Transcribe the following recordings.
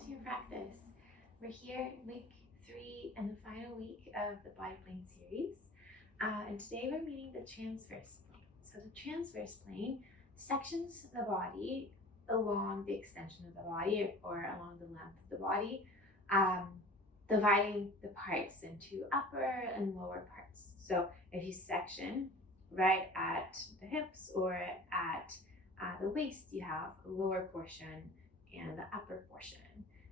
welcome to your practice. We're here, week 3 and the final week of the body plane series. And today we're meeting the transverse plane. So the transverse plane sections the body along the extension of the body or along the length of the body, dividing the parts into upper and lower parts. So if you section right at the hips or at the waist, you have a lower portion and the upper portion.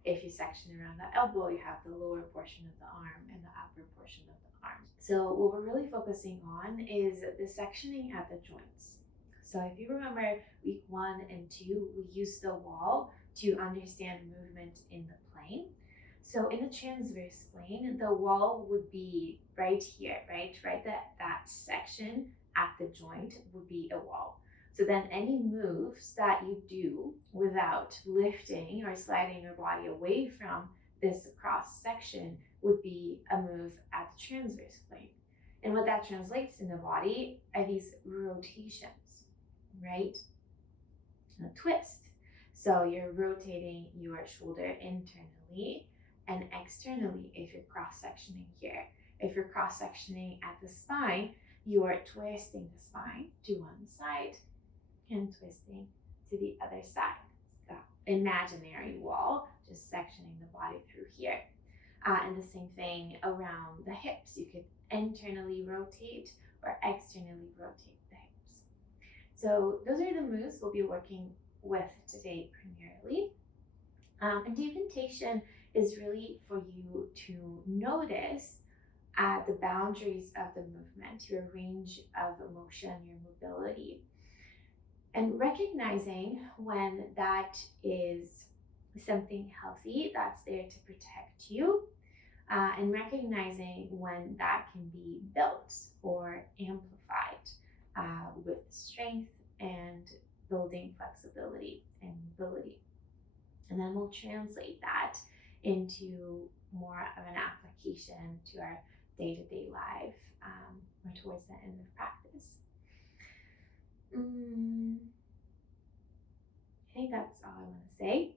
If you section around the elbow, you have the lower portion of the arm and the upper portion of the arm. So what we're really focusing on is the sectioning at the joints. So if you remember week 1 and 2, we used the wall to understand movement in the plane. So in the transverse plane, the wall would be right here, right? That section at the joint would be a wall. So then any moves that you do without lifting or sliding your body away from this cross section would be a move at the transverse plane. And what that translates in the body are these rotations, right? A twist. So you're rotating your shoulder internally and externally if you're cross-sectioning here. If you're cross-sectioning at the spine, you are twisting the spine to one side and twisting to the other side. So imaginary wall, just sectioning the body through here. And the same thing around the hips. You could internally rotate or externally rotate the hips. So those are the moves we'll be working with today primarily. And the invitation is really for you to notice the boundaries of the movement, your range of motion, your mobility. And recognizing when that is something healthy that's there to protect you, and recognizing when that can be built or amplified with strength and building flexibility and mobility. And then we'll translate that into more of an application to our day-to-day life or towards the end of practice. I think that's all I want to say.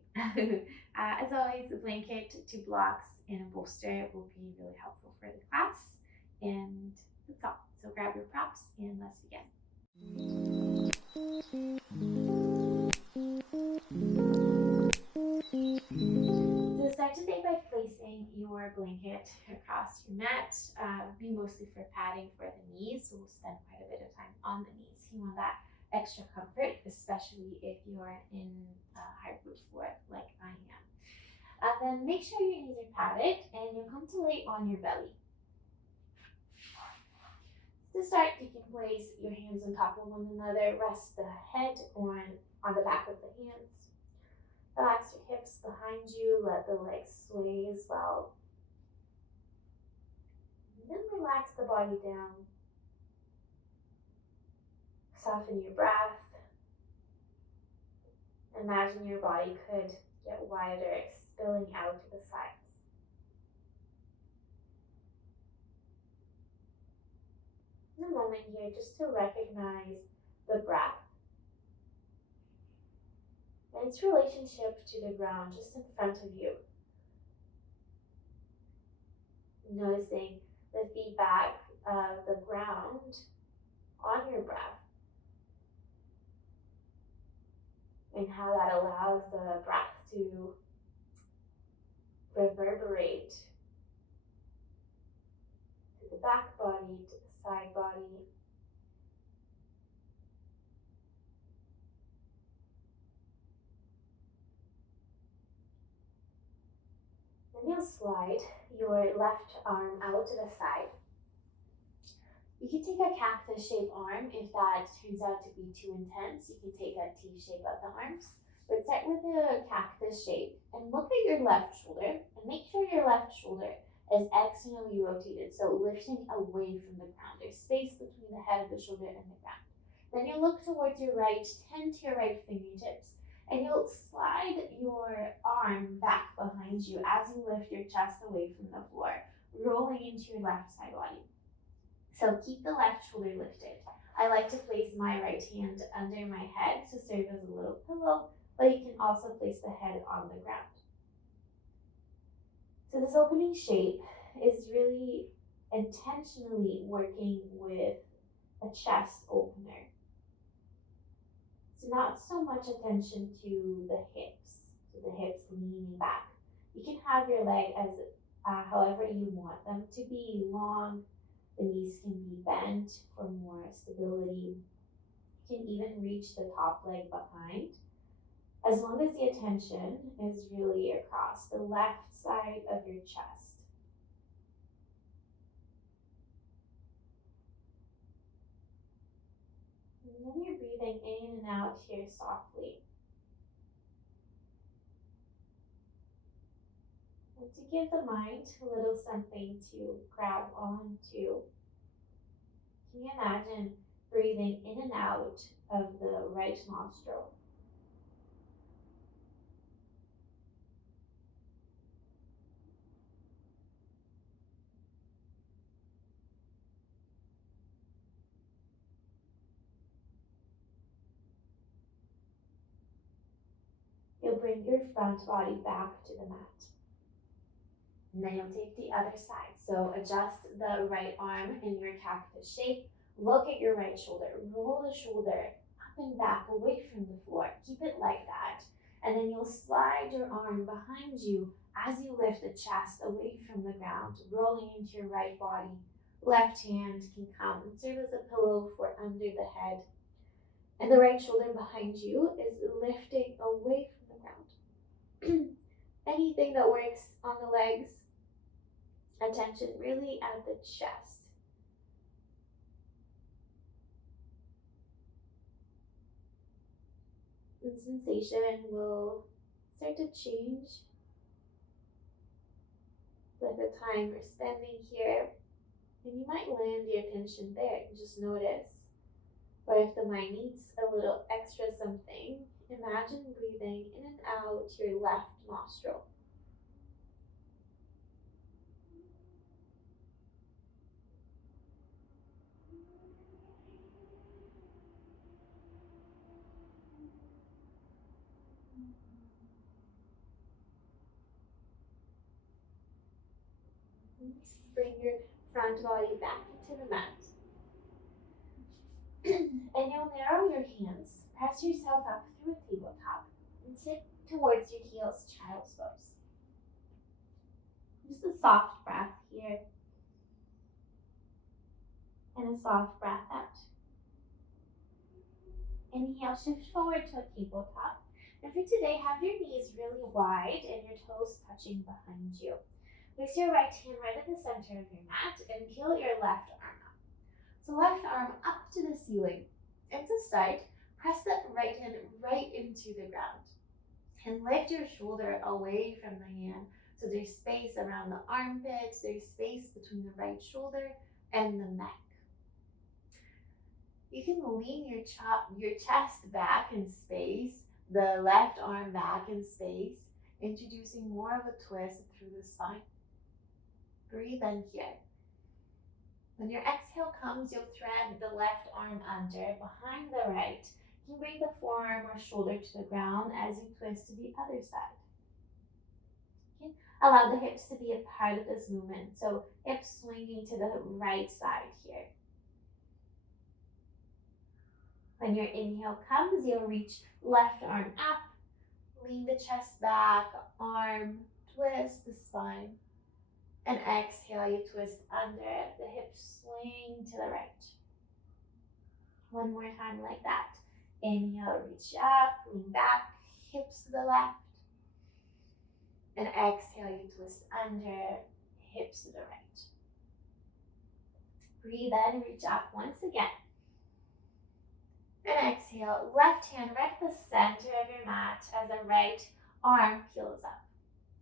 As always, a blanket, 2 blocks, and a bolster will be really helpful for the class. And that's all. So grab your props and let's begin. So start today by placing your blanket across your mat. Be mostly for padding for the knees. So we'll spend quite a bit of time on the knees. You want that extra comfort, especially if you're in hardwood floor like I am. Then make sure your knees are padded and you'll come to lay on your belly. To start, you can place your hands on top of one another, rest the head on the back of the hands. Relax your hips behind you, let the legs sway as well. And then relax the body down. Soften your breath. Imagine your body could get wider, spilling out to the sides. In a moment here, just to recognize the breath and its relationship to the ground just in front of you. Noticing the feedback of the ground on your breath and how that allows the breath to reverberate to the back body, to the side body. Then you'll slide your left arm out to the side. You can take a cactus shape arm if that turns out to be too intense. You can take a T shape of the arms. But start with a cactus shape and look at your left shoulder and make sure your left shoulder is externally rotated, so lifting away from the ground. There's space between the head of the shoulder and the ground. Then you look towards your right, tend to your right fingertips, and you'll slide your arm back behind you as you lift your chest away from the floor, rolling into your left side body. So keep the left shoulder lifted. I like to place my right hand under my head to serve as a little pillow, but you can also place the head on the ground. So this opening shape is really intentionally working with a chest opener. So not so much attention to the hips leaning back. You can have your leg as however you want them to be long. The knees can be bent for more stability. You can even reach the top leg behind, as long as the attention is really across the left side of your chest. And then you're breathing in and out here softly. And to give the mind a little something to grab onto, can you imagine breathing in and out of the right nostril? You'll bring your front body back to the mat. And then you'll take the other side. So adjust the right arm in your cactus shape. Look at your right shoulder. Roll the shoulder up and back away from the floor. Keep it like that. And then you'll slide your arm behind you as you lift the chest away from the ground, rolling into your right body. Left hand can come and serve as a pillow for under the head. And the right shoulder behind you is lifting away from the ground. Anything that works on the legs. Attention really at the chest. The sensation will start to change with the time we're spending here. And you might land your attention there and just notice. But if the mind needs a little extra something, imagine breathing in and out your left nostril. Bring your front body back into the mat. And you'll narrow your hands. Press yourself up through a tabletop and sit towards your heels, child's pose. Just a soft breath here and a soft breath out. Inhale, shift forward to a tabletop. And for today, have your knees really wide and your toes touching behind you. Place your right hand right at the center of your mat and peel your left arm up. So left arm up to the ceiling. And to start, press that right hand right into the ground. And lift your shoulder away from the hand. So there's space around the armpits, there's space between the right shoulder and the neck. You can lean your chest back in space, the left arm back in space, introducing more of a twist through the spine. Breathe in here. When your exhale comes, you'll thread the left arm under behind the right. You can bring the forearm or shoulder to the ground as you twist to the other side. Okay. Allow the hips to be a part of this movement. So hips swinging to the right side here. When your inhale comes, you'll reach left arm up, lean the chest back, arm, twist the spine. And exhale, you twist under, the hips swing to the right. One more time like that. Inhale, reach up, lean back, hips to the left. And exhale, you twist under, hips to the right. Breathe in, reach up once again. And exhale, left hand right at the center of your mat as the right arm peels up.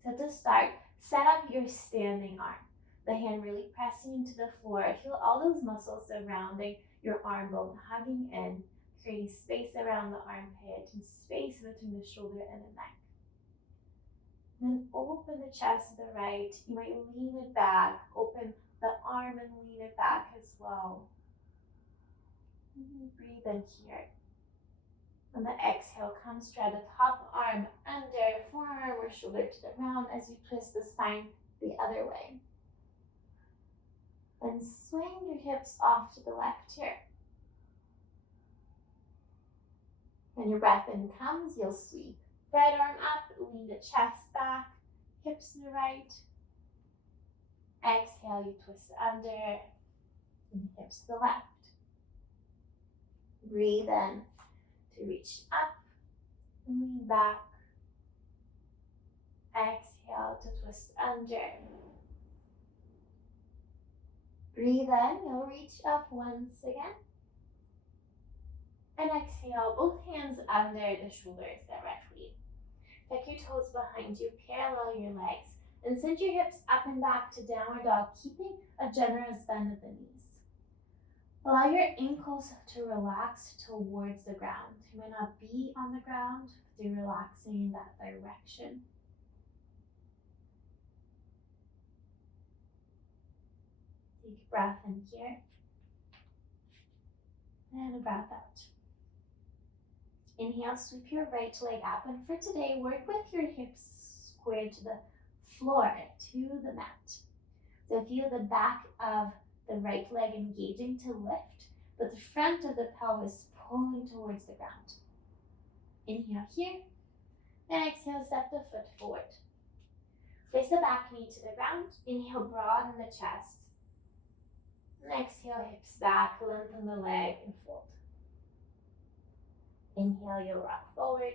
So to start, set up your standing arm. The hand really pressing into the floor. Feel all those muscles surrounding your arm bone, hugging in, creating space around the armpit and space between the shoulder and the neck. Then open the chest to the right. You might lean it back, open the arm and lean it back as well. Breathe in here. On the exhale, come, straight the top arm under, forearm or shoulder to the ground as you twist the spine the other way. Then swing your hips off to the left here. When your breath in comes, you'll sweep right arm up, lean the chest back, hips to the right. Exhale, you twist under, and hips to the left. Breathe in to reach up, and lean back. Exhale to twist under. Breathe in, you'll reach up once again. And exhale, both hands under the shoulders directly. Tuck your toes behind you, parallel your legs, and send your hips up and back to downward dog, keeping a generous bend of the knees. Allow your ankles to relax towards the ground. You may not be on the ground, but you're relaxing in that direction. Take a breath in here, and a breath out. Inhale, sweep your right leg up, and for today, work with your hips squared to the floor, to the mat. So feel the back of the right leg engaging to lift, but the front of the pelvis pulling towards the ground. Inhale here, and exhale, step the foot forward. Place the back knee to the ground. Inhale, broaden the chest. And exhale, hips back, lengthen the leg, and fold. Inhale, you'll rock forward.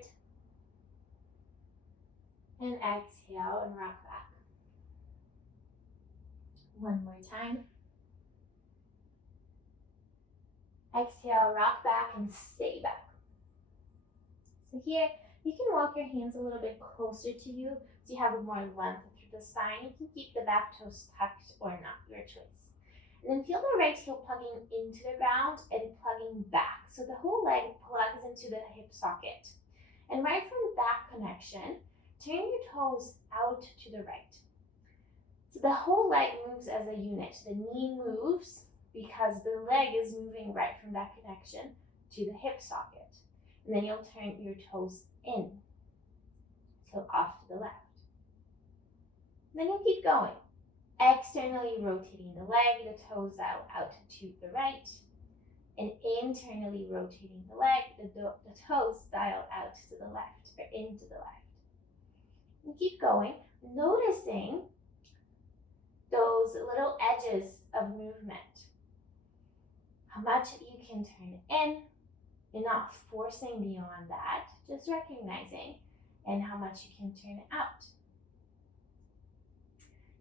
And exhale, and rock back. One more time. Exhale, rock back, and stay back. So here, you can walk your hands a little bit closer to you so you have more length through the spine. You can keep the back toes tucked or not, your choice. And then feel the right heel plugging into the ground and plugging back. So the whole leg plugs into the hip socket. And right from that connection, turn your toes out to the right. So the whole leg moves as a unit. The knee moves because the leg is moving right from that connection to the hip socket. And then you'll turn your toes in. So off to the left. And then you'll keep going. Externally rotating the leg, the toes out to the right, and internally rotating the leg, the toes dial out to the left or into the left. And keep going, noticing those little edges of movement. How much you can turn in, and not forcing beyond that, just recognizing, and how much you can turn it out.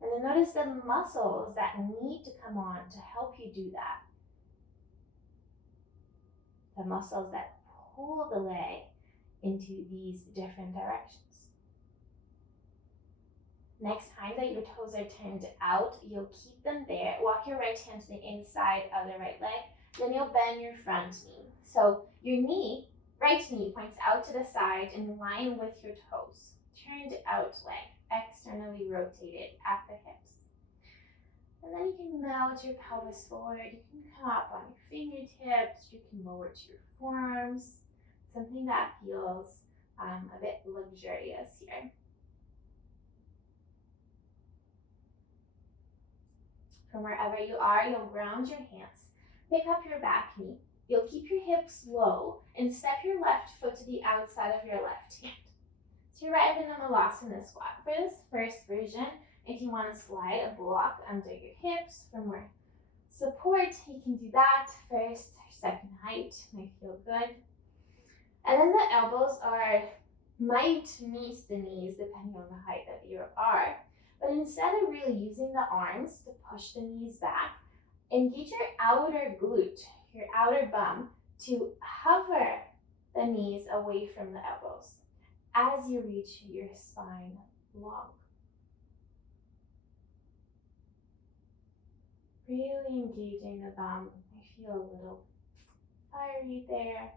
And then notice the muscles that need to come on to help you do that. The muscles that pull the leg into these different directions. Next time that your toes are turned out, you'll keep them there. Walk your right hand to the inside of the right leg. Then you'll bend your front knee. So your knee, right knee, points out to the side in line with your toes. Turned out leg. Externally rotated at the hips. And then you can melt your pelvis forward. You can come up on your fingertips. You can lower to your forearms. Something that feels a bit luxurious here. From wherever you are, you'll ground your hands. Pick up your back knee. You'll keep your hips low and step your left foot to the outside of your left hand. So you're arriving on the Lasana squat. For this first version, if you want to slide a block under your hips for more support, you can do that. First or second height might feel good. And then the elbows might meet the knees depending on the height that you are. But instead of really using the arms to push the knees back, engage your outer glute, your outer bum, to hover the knees away from the elbows as you reach your spine long. Really engaging the bum. I feel a little fiery there.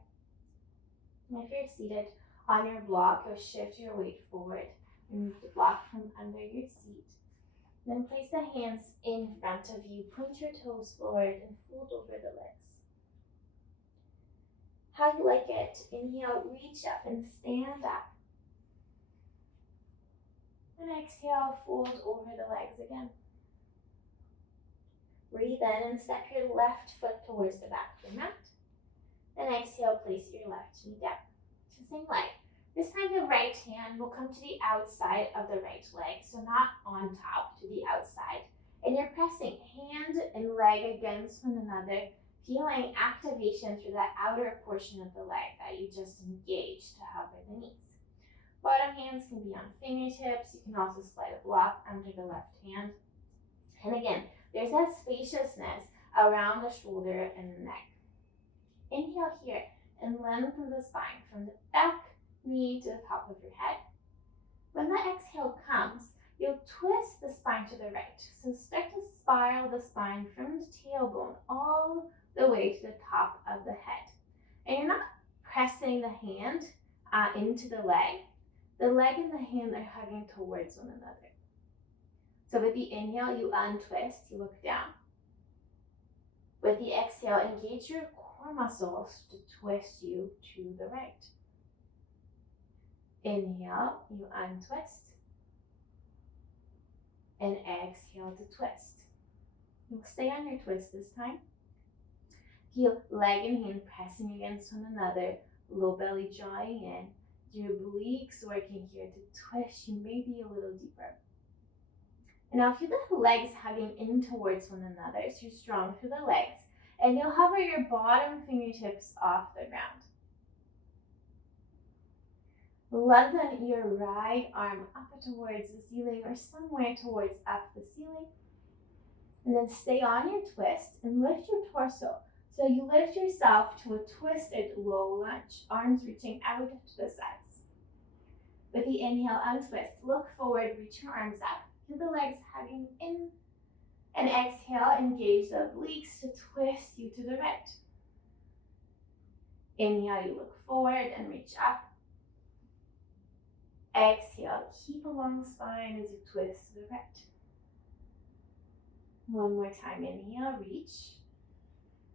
And if you're seated on your block, you'll shift your weight forward. Remove the block from under your seat. Then place the hands in front of you. Point your toes forward and fold over the legs. How you like it. Inhale, reach up and stand up. And exhale, fold over the legs again. Breathe in and step your left foot towards the back of the mat. And exhale, place your left knee down. So same leg. This time the right hand will come to the outside of the right leg, so not on top, to the outside. And you're pressing hand and leg against one another, feeling activation through that outer portion of the leg that you just engaged to hover the knees. Bottom hands can be on fingertips. You can also slide a block under the left hand. And again, there's that spaciousness around the shoulder and the neck. Inhale here and lengthen the spine from the back knee to the top of your head. When the exhale comes, you'll twist the spine to the right. So start to spiral the spine from the tailbone all the way to the top of the head. And you're not pressing the hand into the leg. The leg and the hand are hugging towards one another. So with the inhale, you untwist, you look down. With the exhale, engage your core muscles to twist you to the right. Inhale, you untwist. And exhale to twist. You'll stay on your twist this time. Feel leg and hand pressing against one another, low belly drawing in. Your obliques working here to twist you maybe a little deeper. And now feel the legs hugging in towards one another, so you're strong through the legs. And you'll hover your bottom fingertips off the ground. Lengthen your right arm up towards the ceiling or somewhere towards up the ceiling. And then stay on your twist and lift your torso. So you lift yourself to a twisted low lunge, arms reaching out to the sides. With the inhale, untwist, look forward, reach your arms up. Feel the legs hugging in. And exhale, engage the obliques to twist you to the right. Inhale, you look forward and reach up. Exhale, keep along the spine as you twist to the right. One more time, inhale, reach.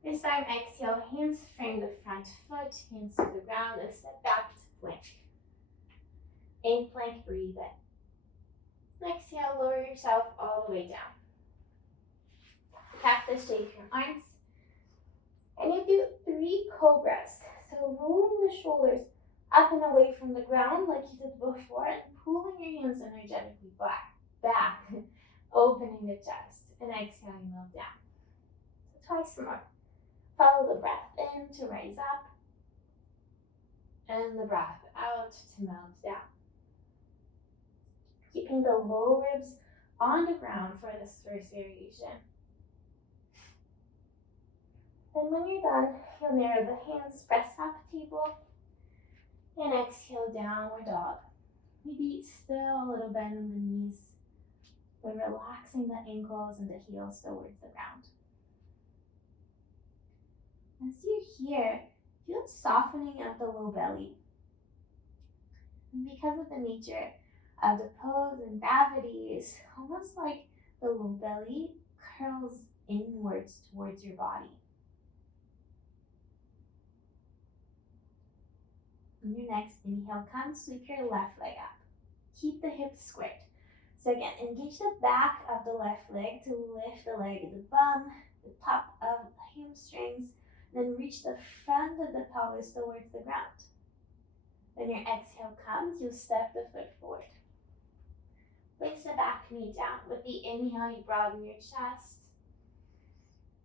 This time, exhale, hands frame the front foot, hands to the ground, and step back to plank. In plank, breathe in. Exhale, lower yourself all the way down. Tap the shape your arms. And you do 3 cobras. So rolling the shoulders up and away from the ground like you did before, and pulling your hands energetically back, opening the chest, and exhaling, move down. So twice more. Follow the breath in to rise up, and the breath out to melt down. Keeping the low ribs on the ground for this first variation. Then when you're done, you'll narrow the hands, press up table, and exhale, downward dog. Maybe still a little bend in the knees, but relaxing the ankles and the heels towards the ground. As you're here, feel softening of the low belly. And because of the nature of the pose and gravity, is almost like the low belly curls inwards towards your body. When your next inhale comes, sweep your left leg up. Keep the hips squared. So again, engage the back of the left leg to lift the leg at the bum, the top of the hamstrings, then reach the front of the pelvis towards the ground. When your exhale comes, you'll step the foot forward. Place the back knee down. With the inhale, you broaden your chest.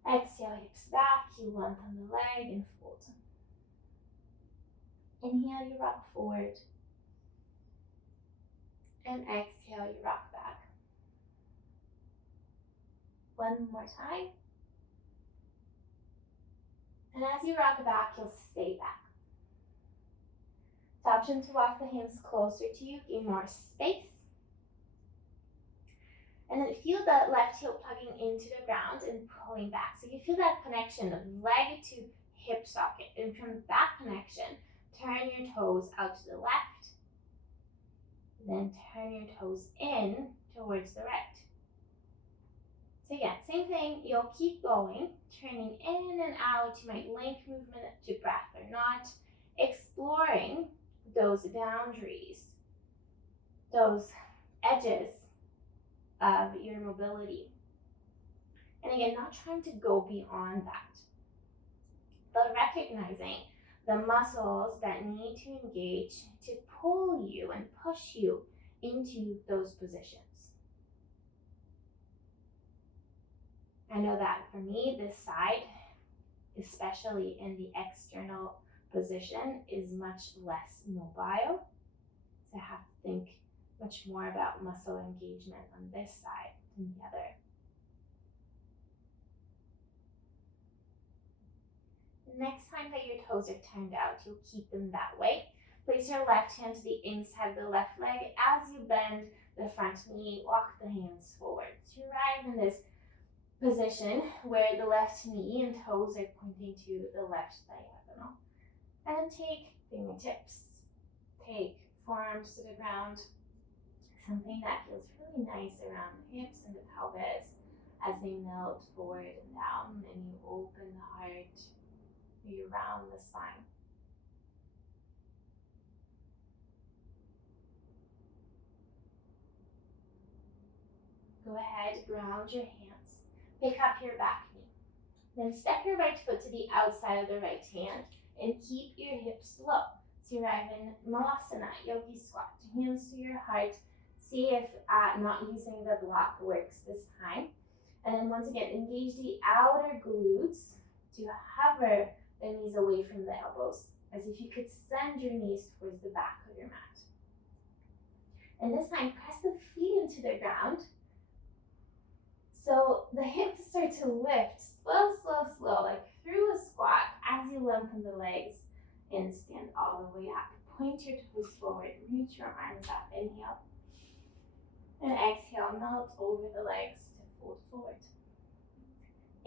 Exhale, hips back, you lengthen the leg and fold. Inhale, you rock forward. And exhale, you rock back. One more time. And as you rock back, you'll stay back. It's option to walk the hands closer to you, gain more space. And then feel the left heel plugging into the ground and pulling back. So you feel that connection of leg to hip socket. And from that connection, turn your toes out to the left. Then turn your toes in towards the right. So again, same thing, you'll keep going, turning in and out. You might link movement to breath or not, exploring those boundaries, those edges of your mobility. And again, not trying to go beyond that, but recognizing the muscles that need to engage to pull you and push you into those positions. I know that for me, this side, especially in the external position, is much less mobile. So I have to think much more about muscle engagement on this side than the other. Next time that your toes are turned out, you'll keep them that way. Place your left hand to the inside of the left leg. As you bend the front knee, walk the hands forward. So you arrive in this position where the left knee and toes are pointing to the left diagonal. And take fingertips. Take forearms to the ground. Something that feels really nice around the hips and the pelvis as they melt forward and down, and you open the heart. You round the spine. Go ahead, ground your hands. Pick up your back knee. Then step your right foot to the outside of the right hand and keep your hips low. So you arrive in Malasana, Yogi Squat. Hands to your heart. See if not using the block works this time. And then once again, engage the outer glutes to hover the knees away from the elbows, as if you could send your knees towards the back of your mat. And this time, press the feet into the ground. So the hips start to lift, slow, like through a squat as you lengthen the legs and stand all the way up. Point your toes forward, reach your arms up, inhale. And exhale, melt over the legs to fold forward.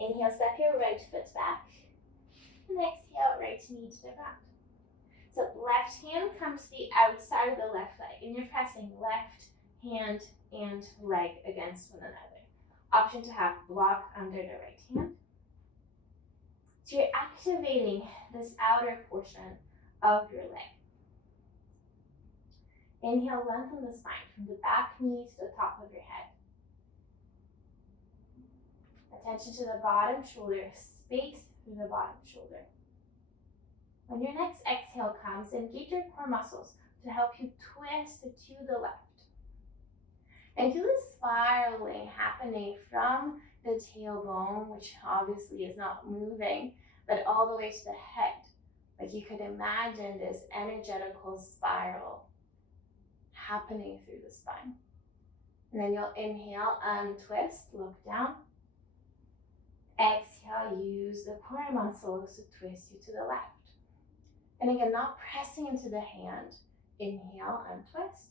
Inhale, step your right foot back. And exhale, right knee to the ground. So left hand comes to the outside of the left leg, and you're pressing left hand and leg against one another. Option to have block under the right hand. So you're activating this outer portion of your leg. Inhale, lengthen the spine from the back knee to the top of your head. Attention to the bottom shoulder, space through the bottom shoulder. When your next exhale comes, engage your core muscles to help you twist to the left. And feel the spiraling happening from the tailbone, which obviously is not moving, but all the way to the head. Like you could imagine this energetical spiral happening through the spine. And then you'll inhale, untwist, look down. Exhale, use the core muscles to twist you to the left. And again, not pressing into the hand. Inhale, untwist.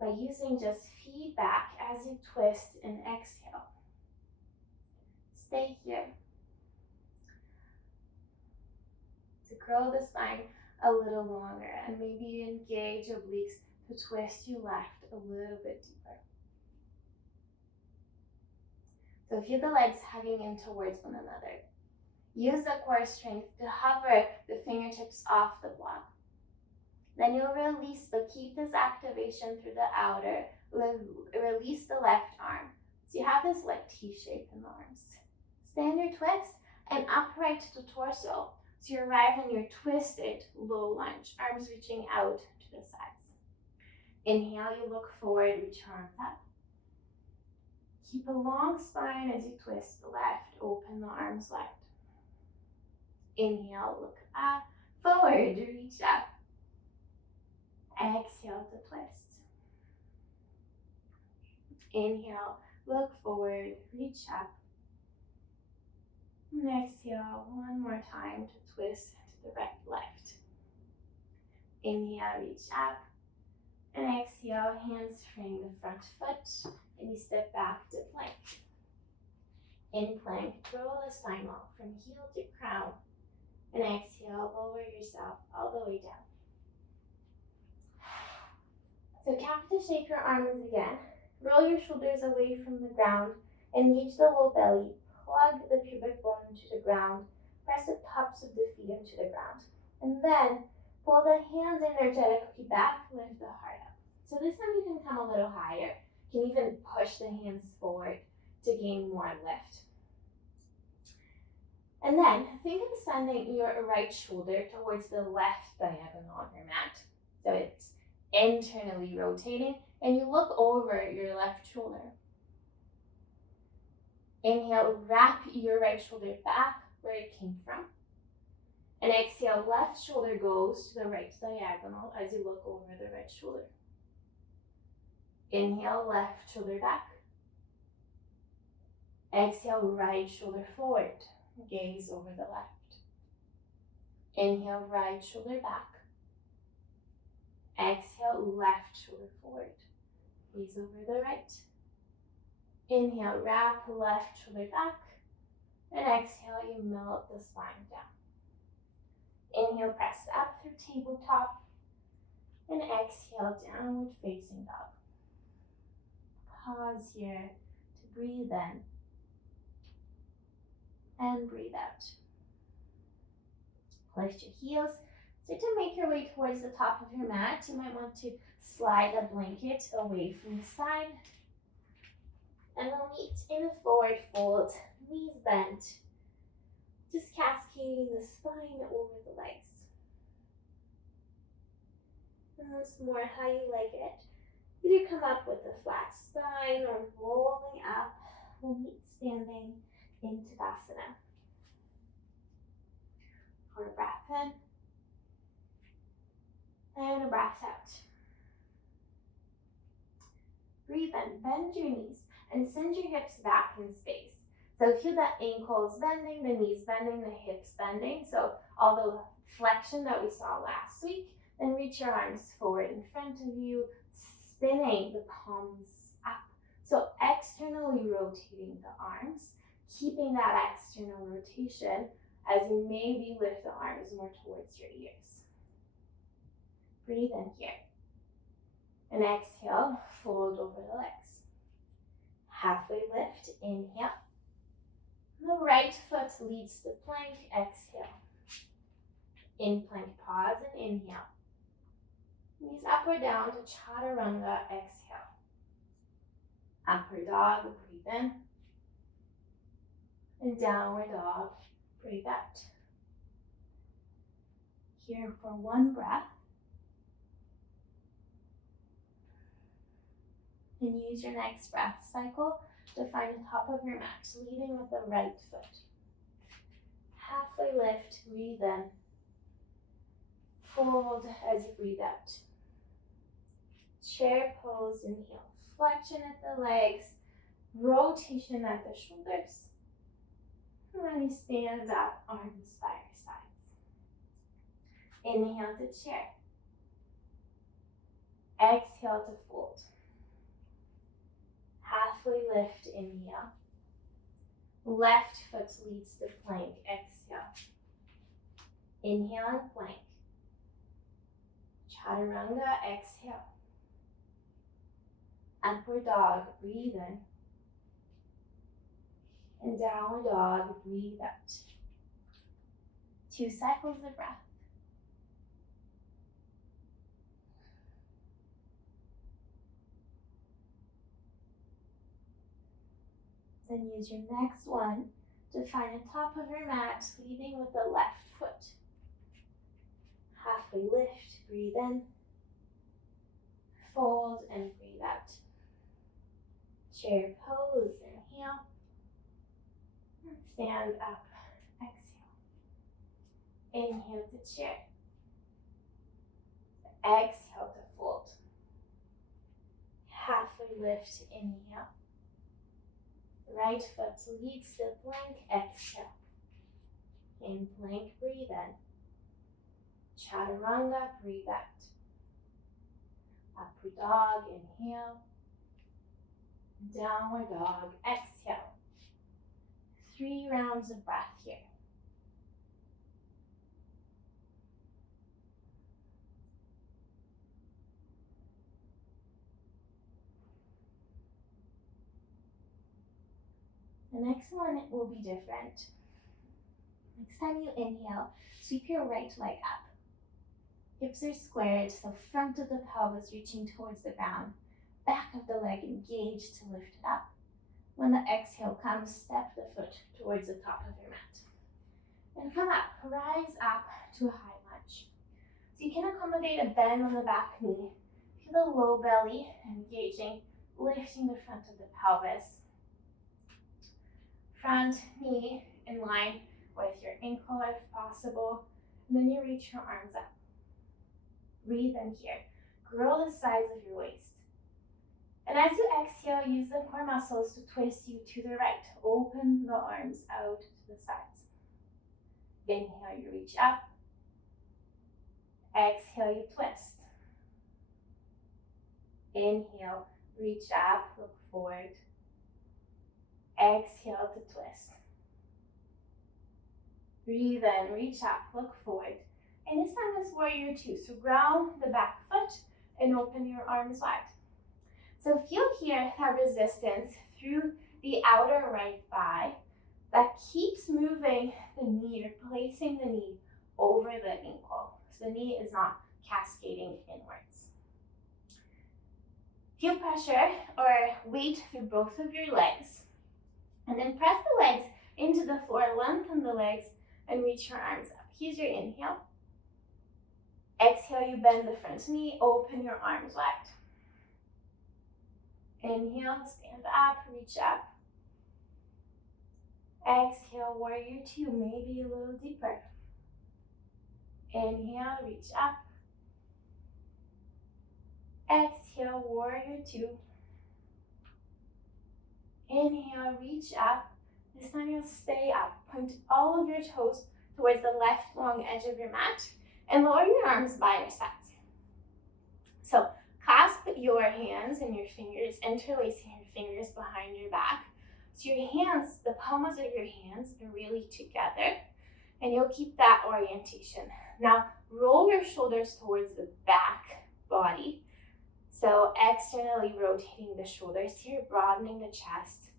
By using just feedback as you twist and exhale. Stay here. To grow the spine a little longer, and maybe engage obliques to twist you left a little bit deeper. So feel the legs hugging in towards one another. Use the core strength to hover the fingertips off the block. Then you'll release, but keep this activation through the outer. Release the left arm. So you have this like T shape in the arms. Stand your twist and upright to the torso. So you arrive in your twisted low lunge, arms reaching out to the sides. Inhale, you look forward, reach your arms up. Keep a long spine as you twist the left, open the arms wide. Inhale, look up, forward, reach up. Exhale to twist. Inhale, look forward, reach up. And exhale, one more time to twist to the right, left. Inhale, reach up. And exhale, hands frame the front foot, and you step back to plank. In plank, roll the spine out from heel to crown. And exhale, lower yourself all the way down. So captive shape your arms again. Roll your shoulders away from the ground. Engage the low belly. Plug the pubic bone into the ground. Press the tops of the feet into the ground. And then pull the hands energetically back, lift the heart up. So this time you can come a little higher. You can even push the hands forward to gain more lift. And then think of sending your right shoulder towards the left diagonal on your mat. So it's internally rotating, and you look over your left shoulder. Inhale, wrap your right shoulder back where it came from. And exhale, left shoulder goes to the right diagonal as you look over the right shoulder. Inhale, left shoulder back. Exhale, right shoulder forward. Gaze over the left. Inhale, right shoulder back. Exhale, left shoulder forward. Gaze over the right. Inhale, wrap left shoulder back. And exhale, you melt the spine down. Inhale, press up through tabletop. And exhale, downward facing dog. Pause here to breathe in. And breathe out. Lift your heels. Start to make your way towards the top of your mat. You might want to slide a blanket away from the side. And we'll meet in a forward fold, knees bent. Just cascading the spine over the legs. And once more, how you like it. Either come up with a flat spine or rolling up. We'll meet standing in Tadasana. For a breath in. And a breath out. Breathe in, bend your knees, and send your hips back in space. So feel the ankles bending, the knees bending, the hips bending. So all the flexion that we saw last week, then reach your arms forward in front of you, spinning the palms up. So externally rotating the arms, keeping that external rotation as you maybe lift the arms more towards your ears. Breathe in here. And exhale, fold over the legs. Halfway lift, inhale. The right foot leads the plank, exhale. In plank, pause and inhale. Knees up or down to chaturanga, exhale. Upward dog, breathe in. And downward dog, breathe out. Here for one breath. And use your next breath cycle to find the top of your mat, leading with the right foot. Halfway lift, breathe in. Fold as you breathe out. Chair pose, inhale. Flexion at the legs, rotation at the shoulders. And when you stand up, arms by your sides. Inhale to chair. Exhale to fold. Halfway lift, inhale. Left foot leads the plank, exhale. Inhale and plank. Chaturanga, exhale. Upward dog, breathe in. And downward dog, breathe out. 2 cycles of breath. Then use your next one to find the top of your mat, leading with the left foot. Halfway lift, breathe in. Fold and breathe out. Chair pose, inhale. And stand up, exhale. Inhale to chair. Exhale to fold. Halfway lift, inhale. Right foot leads the plank, exhale. In plank, breathe in. Chaturanga, breathe out. Upward dog, inhale. Downward dog, exhale. 3 rounds of breath here. The next one will be different. Next time you inhale, sweep your right leg up. Hips are squared, so front of the pelvis reaching towards the ground. Back of the leg engaged to lift it up. When the exhale comes, step the foot towards the top of your mat. And come up, rise up to a high lunge. So you can accommodate a bend on the back knee. Feel the low belly engaging, lifting the front of the pelvis. Front knee in line with your ankle if possible. And then you reach your arms up. Breathe in here. Grow the size of your waist. And as you exhale, use the core muscles to twist you to the right. Open the arms out to the sides. Inhale, you reach up. Exhale, you twist. Inhale, reach up, look forward. Exhale to twist. Breathe in, reach up, look forward. And this time is warrior two. So ground the back foot and open your arms wide. So feel here that resistance through the outer right thigh that keeps moving the knee, or placing the knee over the ankle. So the knee is not cascading inwards. Feel pressure or weight through both of your legs. And then press the legs into the floor, lengthen the legs, and reach your arms up. Here's your inhale. Exhale, you bend the front knee, open your arms wide. Inhale, stand up, reach up. Exhale, warrior two, maybe a little deeper. Inhale, reach up. Exhale, warrior two. Inhale, reach up. This time you'll stay up. Point all of your toes towards the left long edge of your mat and lower your arms by your sides. So clasp your hands and your fingers, interlacing your fingers behind your back. So your hands, the palms of your hands are really together, and you'll keep that orientation. Now roll your shoulders towards the back body. So externally rotating the shoulders here, broadening the chest.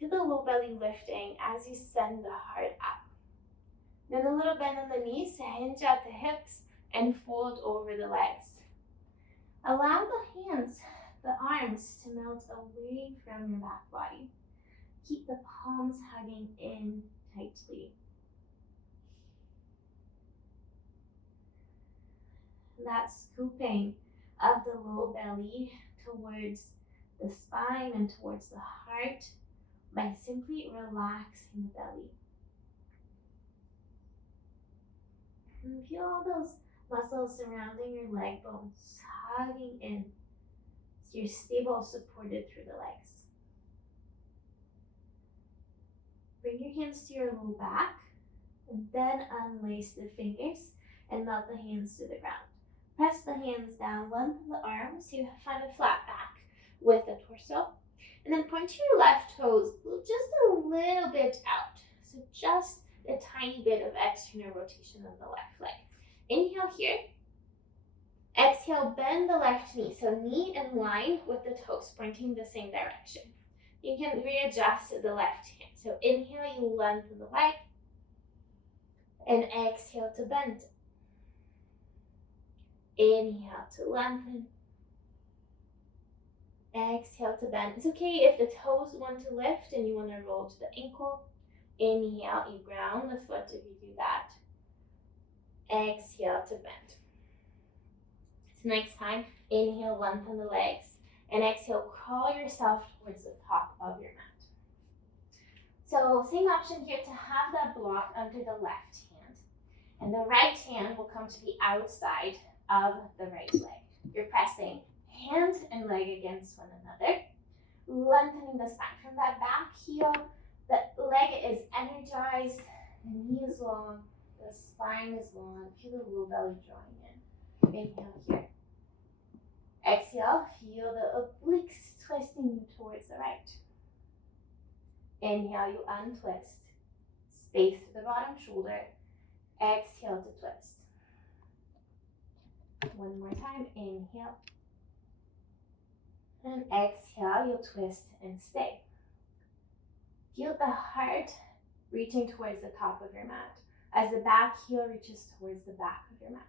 Feel the low belly lifting as you send the heart up. Then a little bend in the knees to hinge at the hips and fold over the legs. Allow the hands, the arms to melt away from your back body. Keep the palms hugging in tightly. That scooping of the low belly towards the spine and towards the heart by simply relaxing the belly. And feel all those muscles surrounding your leg bones hugging in so you're stable, supported through the legs. Bring your hands to your low back and then unlace the fingers and melt the hands to the ground. Press the hands down, lengthen the arms so you find a flat back with the torso. And then point your left toes just a little bit out. So just a tiny bit of external rotation of the left leg. Inhale here. Exhale, bend the left knee. So knee in line with the toes, pointing the same direction. You can readjust the left hand. So inhale, you lengthen the leg. And exhale to bend. Inhale to lengthen. Exhale to bend. It's okay if the toes want to lift and you want to roll to the ankle. Inhale, you ground the foot if you do that. Exhale to bend. So next time, inhale, lengthen the legs. And exhale, crawl yourself towards the top of your mat. So same option here to have that block under the left hand. And the right hand will come to the outside of the right leg. You're pressing hand and leg against one another, lengthening the spine. From that back heel, the leg is energized, the knee is long, the spine is long. Feel the low belly drawing in. Inhale here. Exhale, feel the obliques twisting you towards the right. Inhale, you untwist. Space to the bottom shoulder. Exhale to twist. One more time, inhale. And exhale, you'll twist and stay. Feel the heart reaching towards the top of your mat as the back heel reaches towards the back of your mat.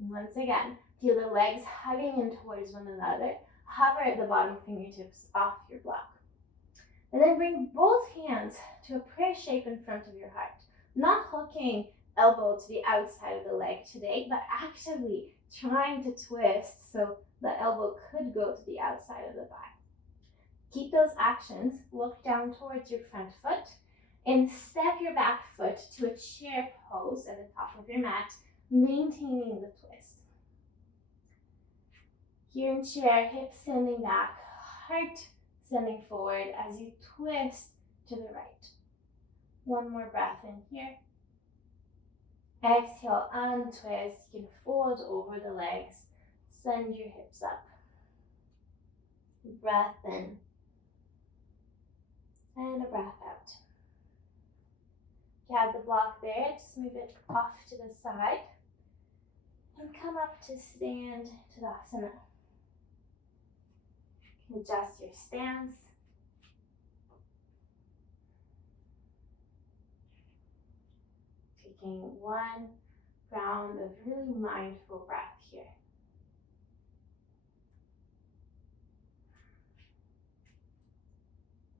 Once again, feel the legs hugging in towards one another. Hover the bottom fingertips off your block. And then bring both hands to a prayer shape in front of your heart. Not hooking elbow to the outside of the leg today, but actively trying to twist so the elbow could go to the outside of the thigh. Keep those actions. Look down towards your front foot and step your back foot to a chair pose at the top of your mat, maintaining the twist. Here in chair, hips sending back, heart sending forward as you twist to the right. One more breath in here. Exhale, untwist. You can fold over the legs. Send your hips up. Breath in. And a breath out. You have the block there, just move it off to the side. And come up to stand Tadasana. Adjust your stance. Taking one round of really mindful breath here.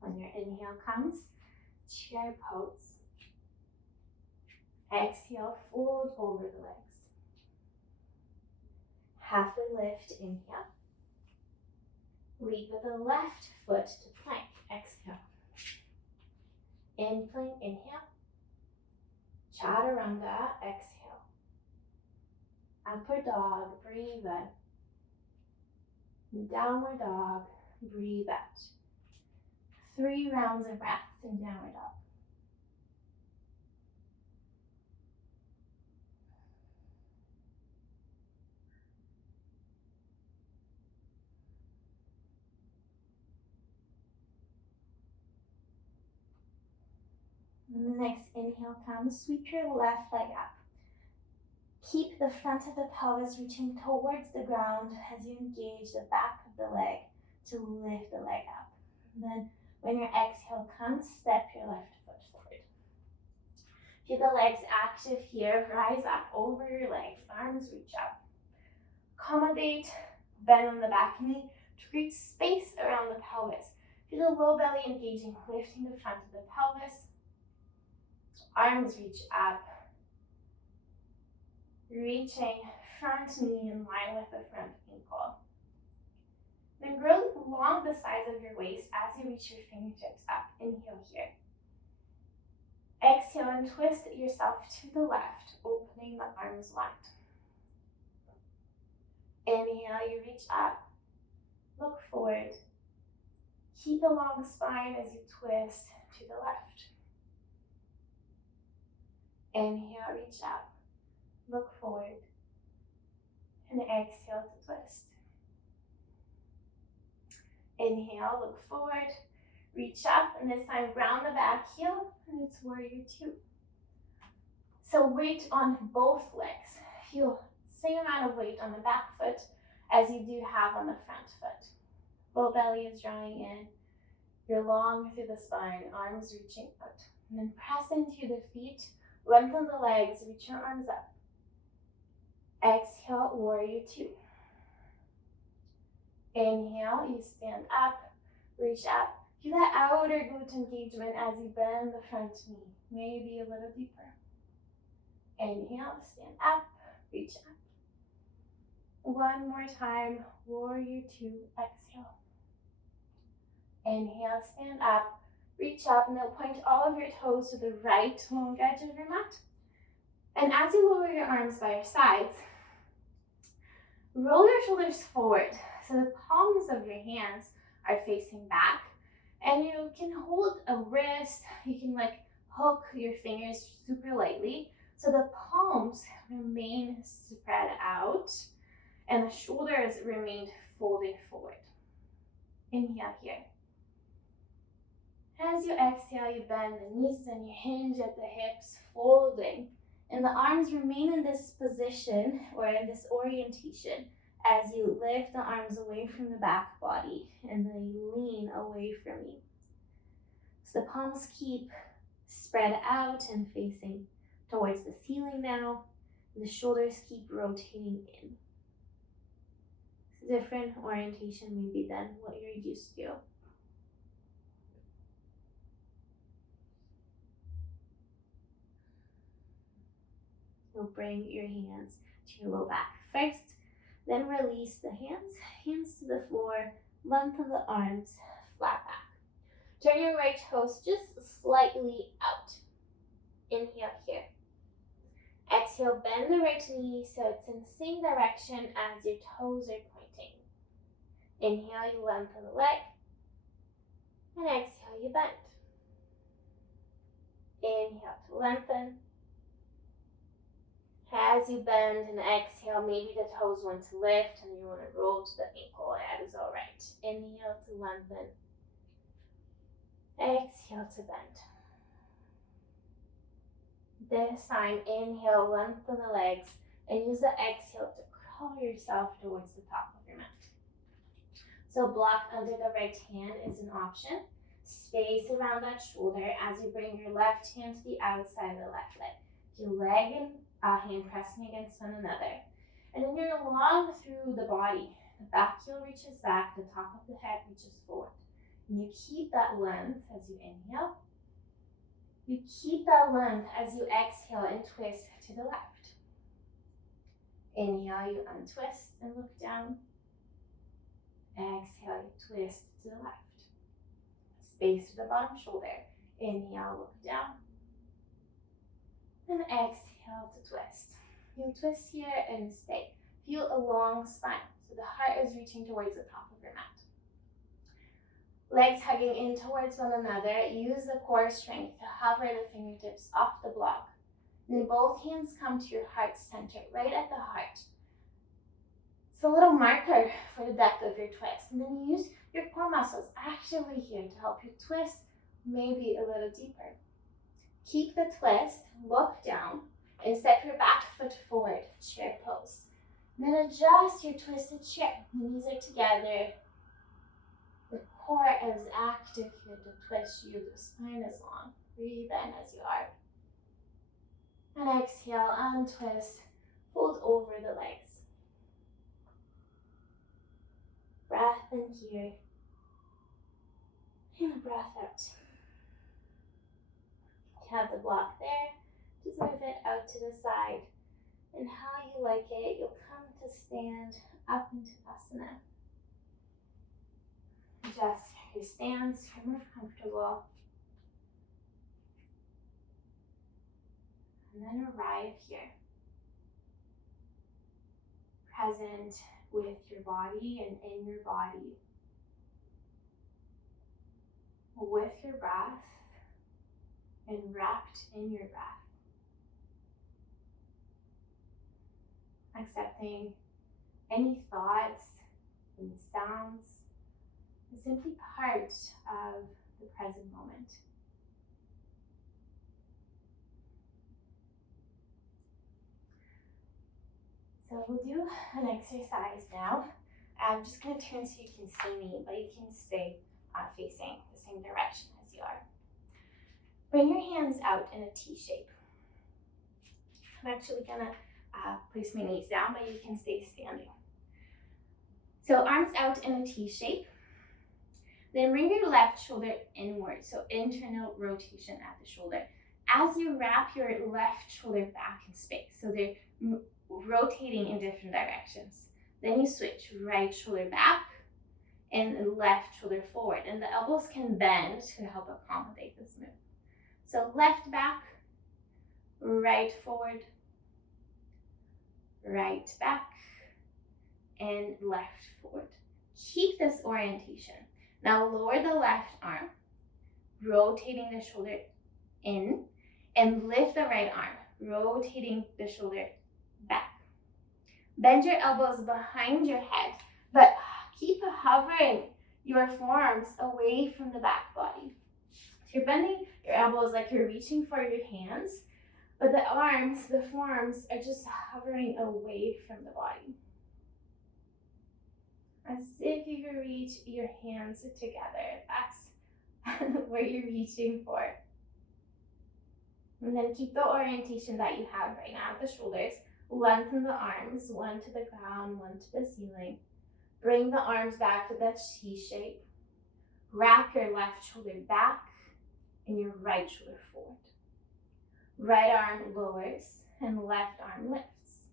When your inhale comes, chair pose. Exhale, fold over the legs. Halfway lift, inhale. Lead with the left foot to plank. Exhale. In plank, inhale. Chaturanga, exhale. Upward dog, breathe in. Downward dog, breathe out. 3 rounds of breath in downward dog. When the next inhale comes, sweep your left leg up. Keep the front of the pelvis reaching towards the ground as you engage the back of the leg to lift the leg up. And then when your exhale comes, step your left foot forward. Feel the legs active here. Rise up over your legs. Arms reach up. Accommodate, bend on the back knee to create space around the pelvis. Feel the low belly engaging, lifting the front of the pelvis. Arms reach up, reaching front knee in line with the front ankle. Then grow along the sides of your waist as you reach your fingertips up. Inhale here. Exhale and twist yourself to the left, opening the arms wide. Inhale, you reach up, look forward. Keep a long spine as you twist to the left. Inhale, reach up, look forward, and exhale to twist. Inhale, look forward, reach up, and this time ground the back heel, and it's warrior 2. So weight on both legs. Feel the same amount of weight on the back foot as you do have on the front foot. Low belly is drawing in. You're long through the spine, arms reaching out. And then press into the feet. Lengthen the legs, reach your arms up. Exhale, warrior 2. Inhale, you stand up, reach up. Feel that outer glute engagement as you bend the front knee, maybe a little deeper. Inhale, stand up, reach up. One more time, warrior 2, exhale. Inhale, stand up, reach up, and then point all of your toes to the right long edge of your mat. And as you lower your arms by your sides, roll your shoulders forward so the palms of your hands are facing back. And you can hold a wrist, you can hook your fingers super lightly so the palms remain spread out and the shoulders remain folded forward. Inhale here. As you exhale, you bend the knees and you hinge at the hips, folding. And the arms remain in this position or in this orientation as you lift the arms away from the back body and then you lean away from you. So the palms keep spread out and facing towards the ceiling now. The shoulders keep rotating in. It's a different orientation maybe than what you're used to. You'll bring your hands to your low back first, then release the hands to the floor, lengthen the arms, flat back. Turn your right toes just slightly out. Inhale here. Exhale, bend the right knee so it's in the same direction as your toes are pointing. Inhale, you lengthen the leg, and exhale, you bend. Inhale to lengthen. As you bend and exhale, maybe the toes want to lift and you want to roll to the ankle. That is all right. Inhale to lengthen. Exhale to bend. This time, inhale, lengthen the legs, and use the exhale to crawl yourself towards the top of your mat. So block under the right hand is an option. Space around that shoulder as you bring your left hand to the outside of the left leg. Your leg and hand pressing against one another. And then you're long through the body. The back heel reaches back, the top of the head reaches forward. And you keep that length as you inhale. You keep that length as you exhale and twist to the left. Inhale, you untwist and look down. Exhale, you twist to the left. Space to the bottom shoulder. Inhale, look down. And exhale to twist. You'll twist here and stay. Feel a long spine, so the heart is reaching towards the top of your mat. Legs hugging in towards one another. Use the core strength to hover the fingertips off the block. Then both hands come to your heart center, right at the heart. It's a little marker for the depth of your twist. And then use your core muscles actually here to help you twist maybe a little deeper. Keep the twist, look down, and step your back foot forward, chair pose. Then adjust your twisted chair. Knees are together. The core is active here to twist you. The spine is long. Breathe in as you are. And exhale, untwist, fold over the legs. Breath in here. And a breath out. You have the block there. Just move it out to the side. And how you like it, you'll come to stand up into Asana. Adjust your stance, you're more comfortable. And then arrive here. Present with your body and in your body. With your breath and wrapped in your breath. Accepting any thoughts, any sounds, is simply part of the present moment. So we'll do an exercise now. I'm just going to turn so you can see me, but you can stay facing the same direction as you are. Bring your hands out in a T shape. I'm actually going to place my knees down, but you can stay standing. So arms out in a T shape. Then bring your left shoulder inward, so internal rotation at the shoulder. As you wrap your left shoulder back in space, so they're rotating in different directions. Then you switch right shoulder back and left shoulder forward. And the elbows can bend to help accommodate this move. So left back, right forward, right back, and left forward. Keep this orientation. Now lower the left arm, rotating the shoulder in, and lift the right arm, rotating the shoulder back. Bend your elbows behind your head, but keep hovering your forearms away from the back body. So you're bending your elbows like you're reaching for your hands, but the arms, the forearms are just hovering away from the body. As if you could reach your hands together. That's what you're reaching for. And then keep the orientation that you have right now, the shoulders Lengthen the arms, one to the ground, one to the ceiling. Bring the arms back to that T shape. Wrap your left shoulder back and your right shoulder forward. Right arm lowers and left arm lifts.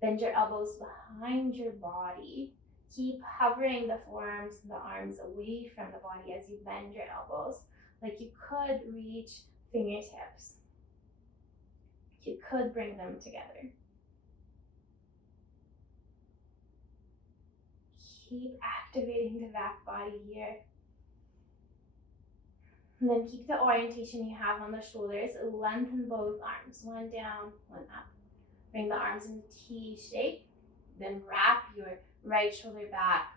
Bend your elbows behind your body. Keep hovering the forearms and the arms away from the body as you bend your elbows, like you could reach fingertips. You could bring them together. Keep activating the back body here. And then keep the orientation you have on the shoulders. Lengthen both arms, one down, one up. Bring the arms into T shape. Then wrap your right shoulder back.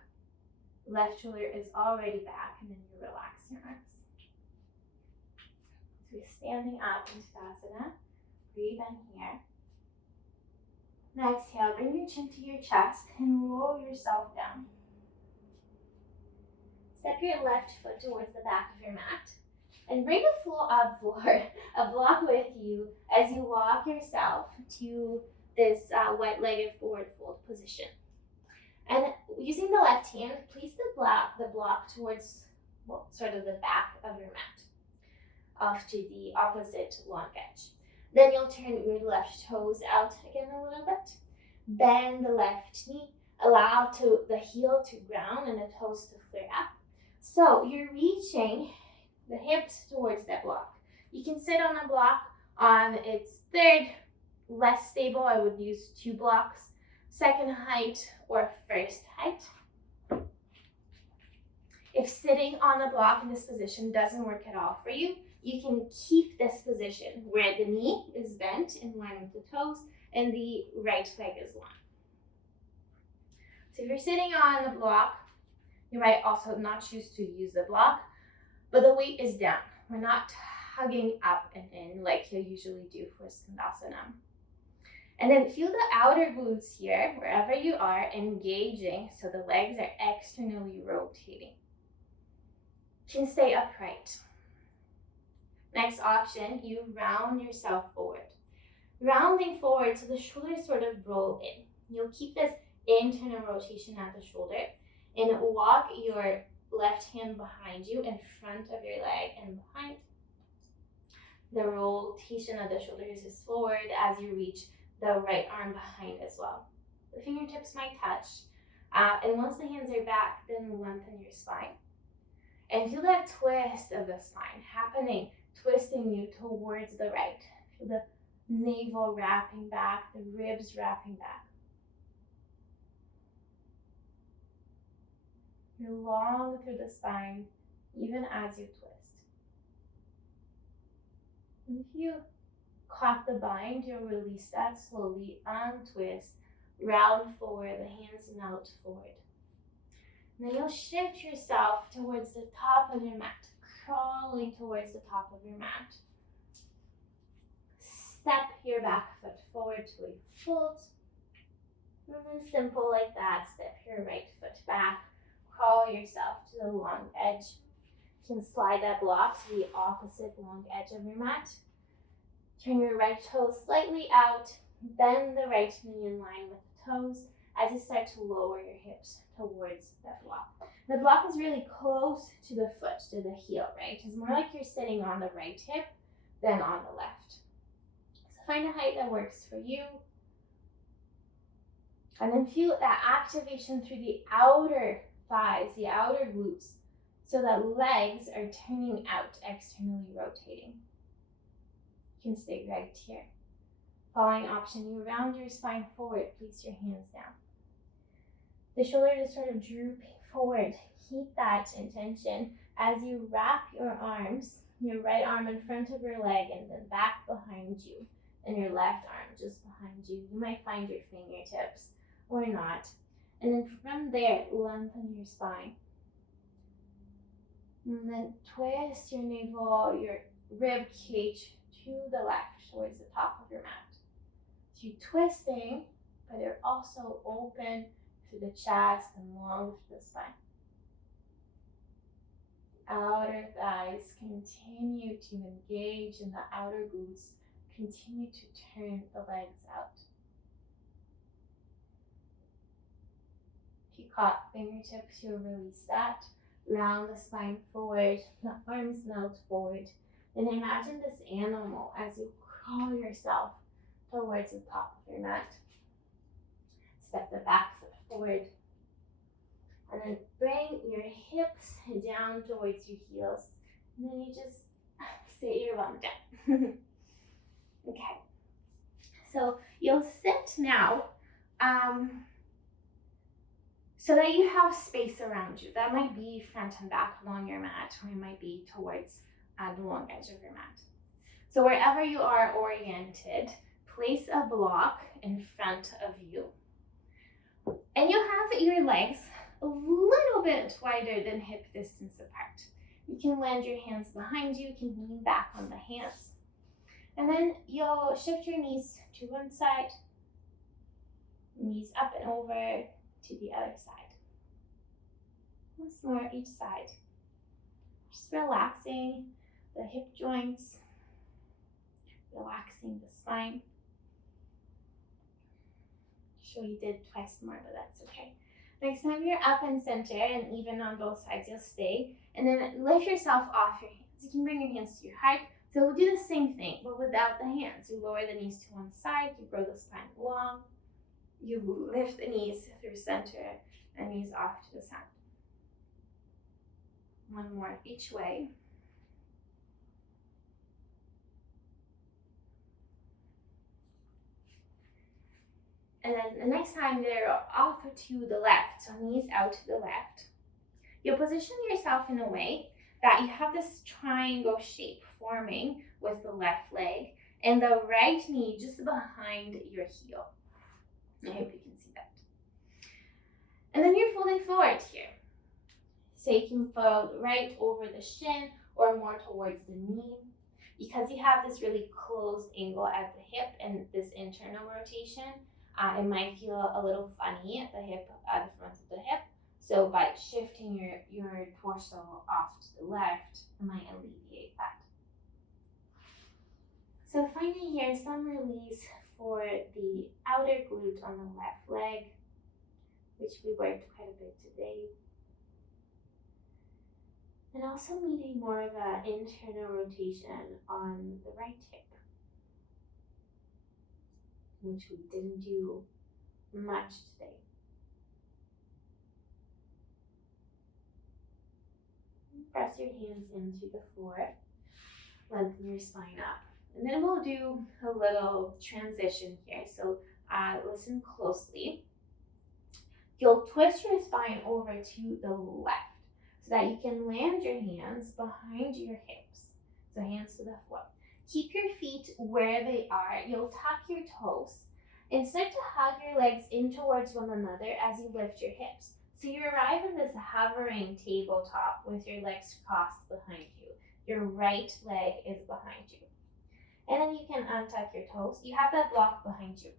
Left shoulder is already back, and then you relax your arms. So you're standing up in Tadasana. Breathe in here. Now exhale, bring your chin to your chest and roll yourself down. Step your left foot towards the back of your mat and bring a block with you as you walk yourself to this wide-legged forward fold position. And using the left hand, place the block towards sort of the back of your mat, off to the opposite long edge. Then you'll turn your left toes out again a little bit. Bend the left knee. Allow the heel to ground and the toes to flare up. So you're reaching the hips towards that block. You can sit on a block on its third, less stable. I would use 2 blocks, second height or first height. If sitting on a block in this position doesn't work at all for you, you can keep this position where the knee is bent in line with the toes and the right leg is long. So if you're sitting on the block, you might also not choose to use the block, but the weight is down. We're not hugging up and in like you usually do for Skandasana. And then feel the outer glutes here, wherever you are, engaging so the legs are externally rotating. You can stay upright. Next option, you round yourself forward. Rounding forward so the shoulders sort of roll in. You'll keep this internal rotation at the shoulder and walk your left hand behind you in front of your leg and behind. The rotation of the shoulders is forward as you reach the right arm behind as well. The fingertips might touch. And once the hands are back, then lengthen your spine. And feel that twist of the spine happening, twisting you towards the right. Feel the navel wrapping back, the ribs wrapping back. You're long through the spine, even as you twist. And if you caught the bind, you'll release that slowly, untwist, round forward, the hands melt forward. And then you'll shift yourself towards the top of your mat, crawling towards the top of your mat. Step your back foot forward to a fold. Really simple like that. Step your right foot back. Crawl yourself to the long edge. You can slide that block to the opposite long edge of your mat. Turn your right toe slightly out. Bend the right knee in line with the toes as you start to lower your hips towards that block. The block is really close to the foot, to the heel, right? It's more like you're sitting on the right hip than on the left. So find a height that works for you. And then feel that activation through the outer thighs, the outer glutes, so that legs are turning out, externally rotating. You can stay right here. Following option, you round your spine forward, place your hands down. The shoulders are sort of drooping forward. Keep that intention as you wrap your arms, your right arm in front of your leg and then back behind you, and your left arm just behind you. You might find your fingertips or not. And then from there, lengthen your spine. And then twist your navel, your rib cage to the left towards the top of your mat. So you're twisting, but you're also open to the chest and long to the spine. Outer thighs continue to engage and the outer glutes continue to turn the legs out. caught fingertips, you'll release that. Round the spine forward, the arms melt forward. And imagine this animal as you crawl yourself towards the top of your mat. Step the back foot forward. And then bring your hips down towards your heels. And then you just sit your bum down. Okay. So you'll sit now so that you have space around you. That might be front and back along your mat, or it might be towards the long edge of your mat. So wherever you are oriented, place a block in front of you. And you have your legs a little bit wider than hip distance apart. You can land your hands behind you, you can lean back on the hands. And then you'll shift your knees to one side, knees up and over to the other side. Once more each side. Just relaxing the hip joints, relaxing the spine. Sure you did twice more, but that's okay. Next time you're up and center and even on both sides, you'll stay. And then lift yourself off your hands. You can bring your hands to your heart. So we'll do the same thing, but without the hands. You lower the knees to one side, you grow the spine long. You lift the knees through center and knees off to the side. One more each way. And then the next time they're off to the left, so knees out to the left. You'll position yourself in a way that you have this triangle shape forming with the left leg and the right knee just behind your heel. I hope you can see that. And then you're folding forward here. So you can fold right over the shin or more towards the knee. Because you have this really closed angle at the hip and this internal rotation, it might feel a little funny at the hip, at the front of the hip. So by shifting your torso off to the left, it might alleviate that. So finding here some release for the outer glute on the left leg, which we worked quite a bit today. And also meeting more of an internal rotation on the right hip, which we didn't do much today. Press your hands into the floor, lengthen your spine up. And then we'll do a little transition here. So listen closely. You'll twist your spine over to the left so that you can land your hands behind your hips. So hands to the floor. Keep your feet where they are. You'll tuck your toes and start to hug your legs in towards one another as you lift your hips. So you arrive in this hovering tabletop with your legs crossed behind you. Your right leg is behind you. And then you can untuck your toes. You have that block behind you.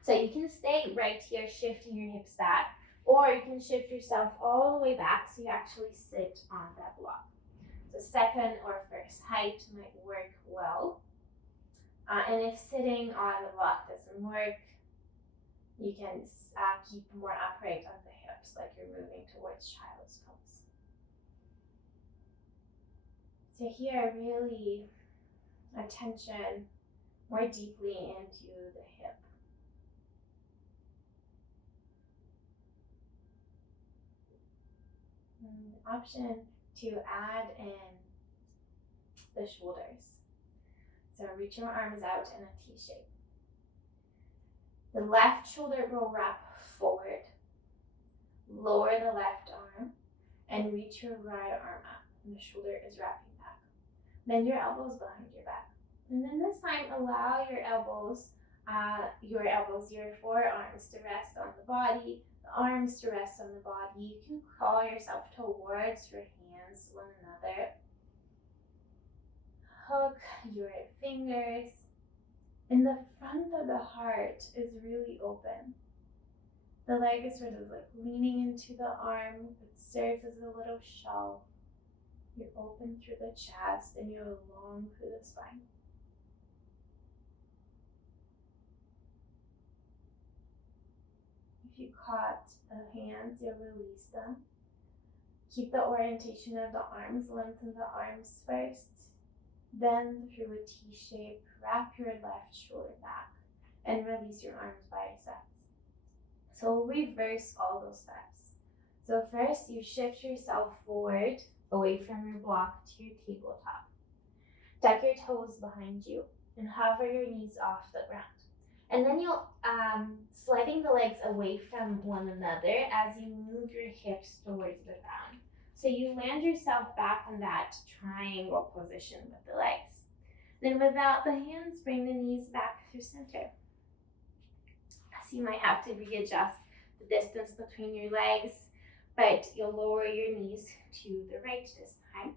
So you can stay right here, shifting your hips back, or you can shift yourself all the way back so you actually sit on that block. So second or first height might work well. And if sitting on the block doesn't work, you can keep more upright on the hips, like you're moving towards child's pose. So here, really attention more deeply into the hip. And the option to add in the shoulders. So reach your arms out in a T shape. The left shoulder will wrap forward. Lower the left arm and reach your right arm up. And the shoulder is wrapping back. Bend your elbows behind your back. And then this time, allow your elbows, your forearms to rest on the body, the arms to rest on the body. You can crawl yourself towards your hands, one another. Hook your fingers. And the front of the heart is really open. The leg is sort of like leaning into the arm. It serves as a little shelf. You're open through the chest and you're long through the spine. If you caught the hands, you'll release them. Keep the orientation of the arms, lengthen the arms first. Then through a T shape, wrap your left shoulder back and release your arms by your sides. So we'll reverse all those steps. So first you shift yourself forward away from your block to your tabletop. Tuck your toes behind you and hover your knees off the ground. And then you'll sliding the legs away from one another as you move your hips towards the ground. So you land yourself back on that triangle position with the legs. Then without the hands, bring the knees back through center. So you might have to readjust the distance between your legs, but you'll lower your knees to the right this time.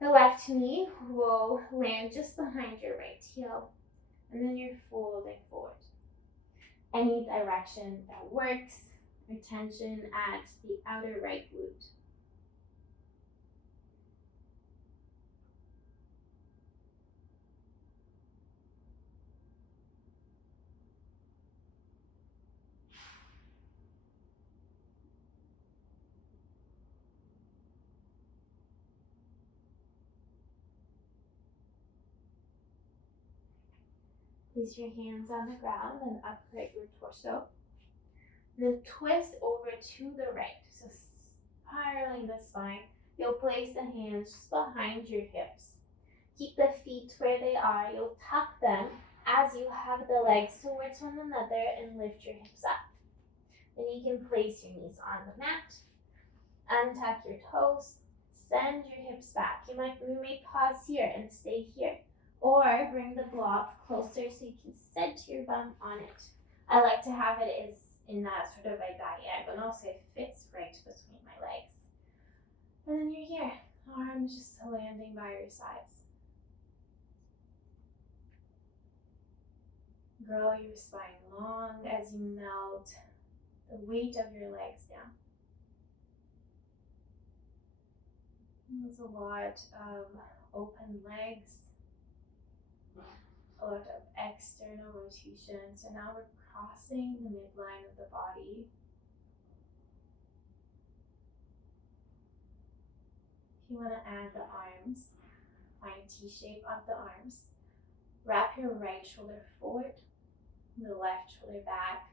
The left knee will land just behind your right heel, and then you're folding forward. Any direction that works, or tension at the outer right glute. Place your hands on the ground and upright your torso. Then twist over to the right. So spiraling the spine, you'll place the hands just behind your hips. Keep the feet where they are. You'll tuck them as you hug the legs towards one another and lift your hips up. Then you can place your knees on the mat, untuck your toes, send your hips back. You may pause here and stay here, or bring the block closer so you can set your bum on it. I like to have it as in that sort of a diagonal so it fits right between my legs. And then you're here, arms just landing by your sides. Grow your spine long as you melt the weight of your legs down. There's a lot of open legs, a lot of external rotation. So now we're crossing the midline of the body. If you want to add the arms, find a T shape of the arms. Wrap your right shoulder forward, the left shoulder back.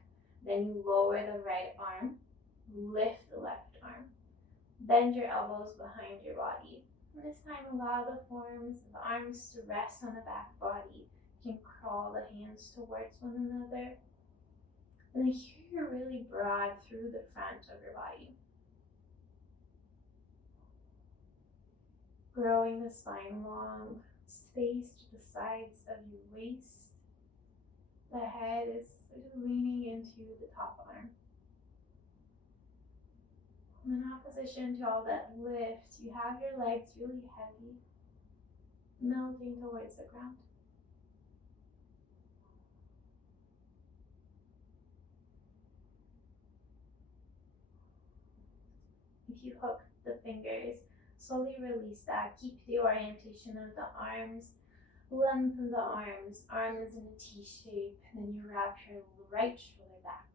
Then you lower the right arm, lift the left arm. Bend your elbows behind your body. And this time allow the forearms of the arms to rest on the back body. You can crawl the hands towards one another. And here you're really broad through the front of your body. Growing the spine long, space to the sides of your waist. The head is sort of leaning into the top arm. In opposition to all that lift, you have your legs really heavy, melting towards the ground. If you hook the fingers, slowly release that. Keep the orientation of the arms. Lengthen the arms. Arms in a T shape. Then you wrap your right shoulder back.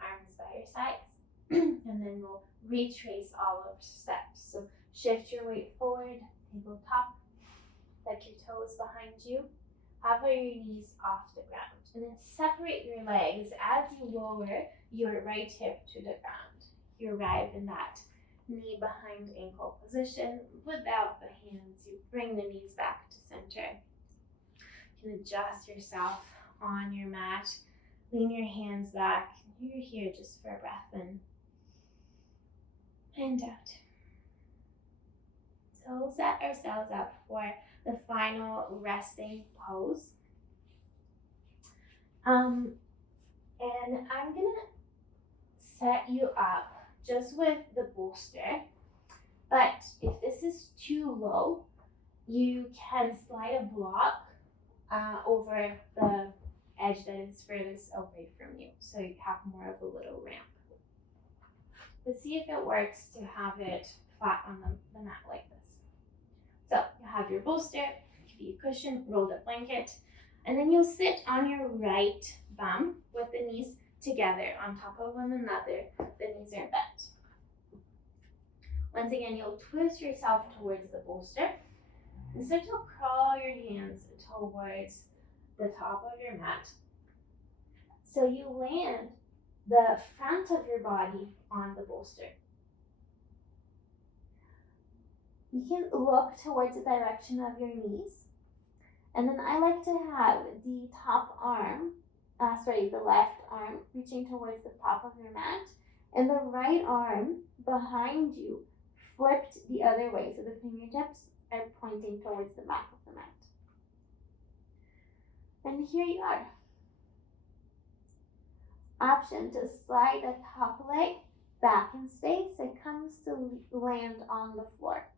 Arms by your sides. And then we'll retrace all of the steps. So shift your weight forward, tabletop, tuck your toes behind you, hover your knees off the ground, and then separate your legs as you lower your right hip to the ground. You arrive in that knee behind ankle position. Without the hands, you bring the knees back to center. You can adjust yourself on your mat, lean your hands back. You're here just for a breath in and out. So we'll set ourselves up for the final resting pose. And I'm gonna set you up just with the bolster, but if this is too low, you can slide a block over the edge that is furthest away from you, so you have more of a little ramp. But see if it works to have it flat on the mat like this. So you have your bolster, give you a cushion, roll the blanket, and then you'll sit on your right bum with the knees together on top of one another. The knees are bent. Once again, you'll twist yourself towards the bolster and start to crawl your hands towards the top of your mat. So you land the front of your body on the bolster. You can look towards the direction of your knees. And then I like to have the the left arm reaching towards the top of your mat, and the right arm behind you flipped the other way. So the fingertips are pointing towards the back of the mat. And here you are. Option to slide the top leg back in space. It comes to land on the floor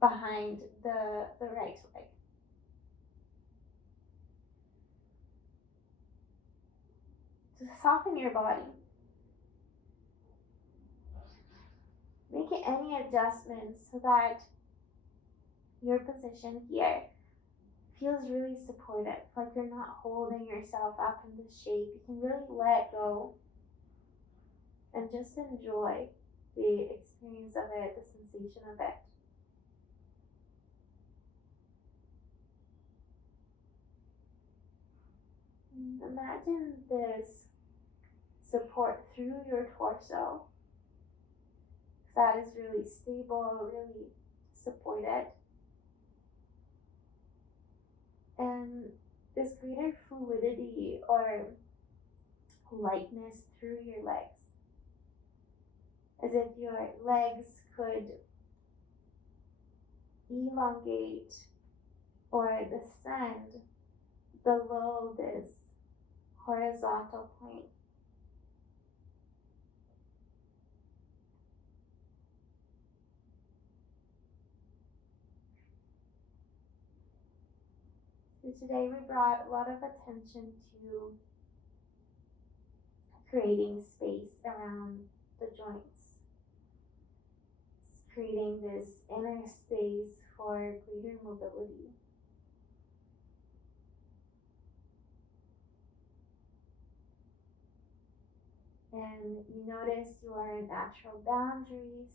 behind the right leg. To soften your body, make any adjustments so that your position here feels really supportive, like you're not holding yourself up in this shape. You can really let go and just enjoy the experience of it, the sensation of it. Imagine this support through your torso. That is really stable, really supported. And this greater fluidity or lightness through your legs. As if your legs could elongate or descend below this horizontal plane. So today we brought a lot of attention to creating space around the joints, creating this inner space for greater mobility. And you notice your natural boundaries,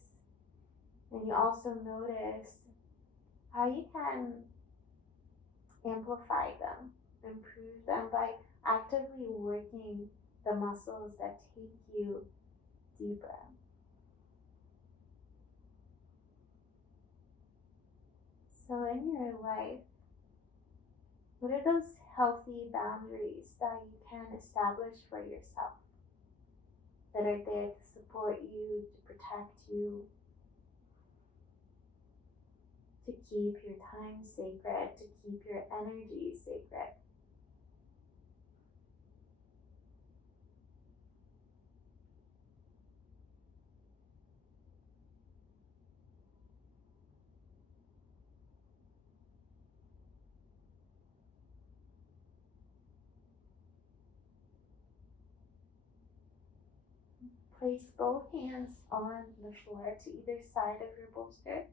and you also notice how you can amplify them, improve them by actively working the muscles that take you deeper. So in your life, what are those healthy boundaries that you can establish for yourself that are there to support you, to protect you, to keep your time sacred, to keep your energy sacred? Place both hands on the floor to either side of your bolster.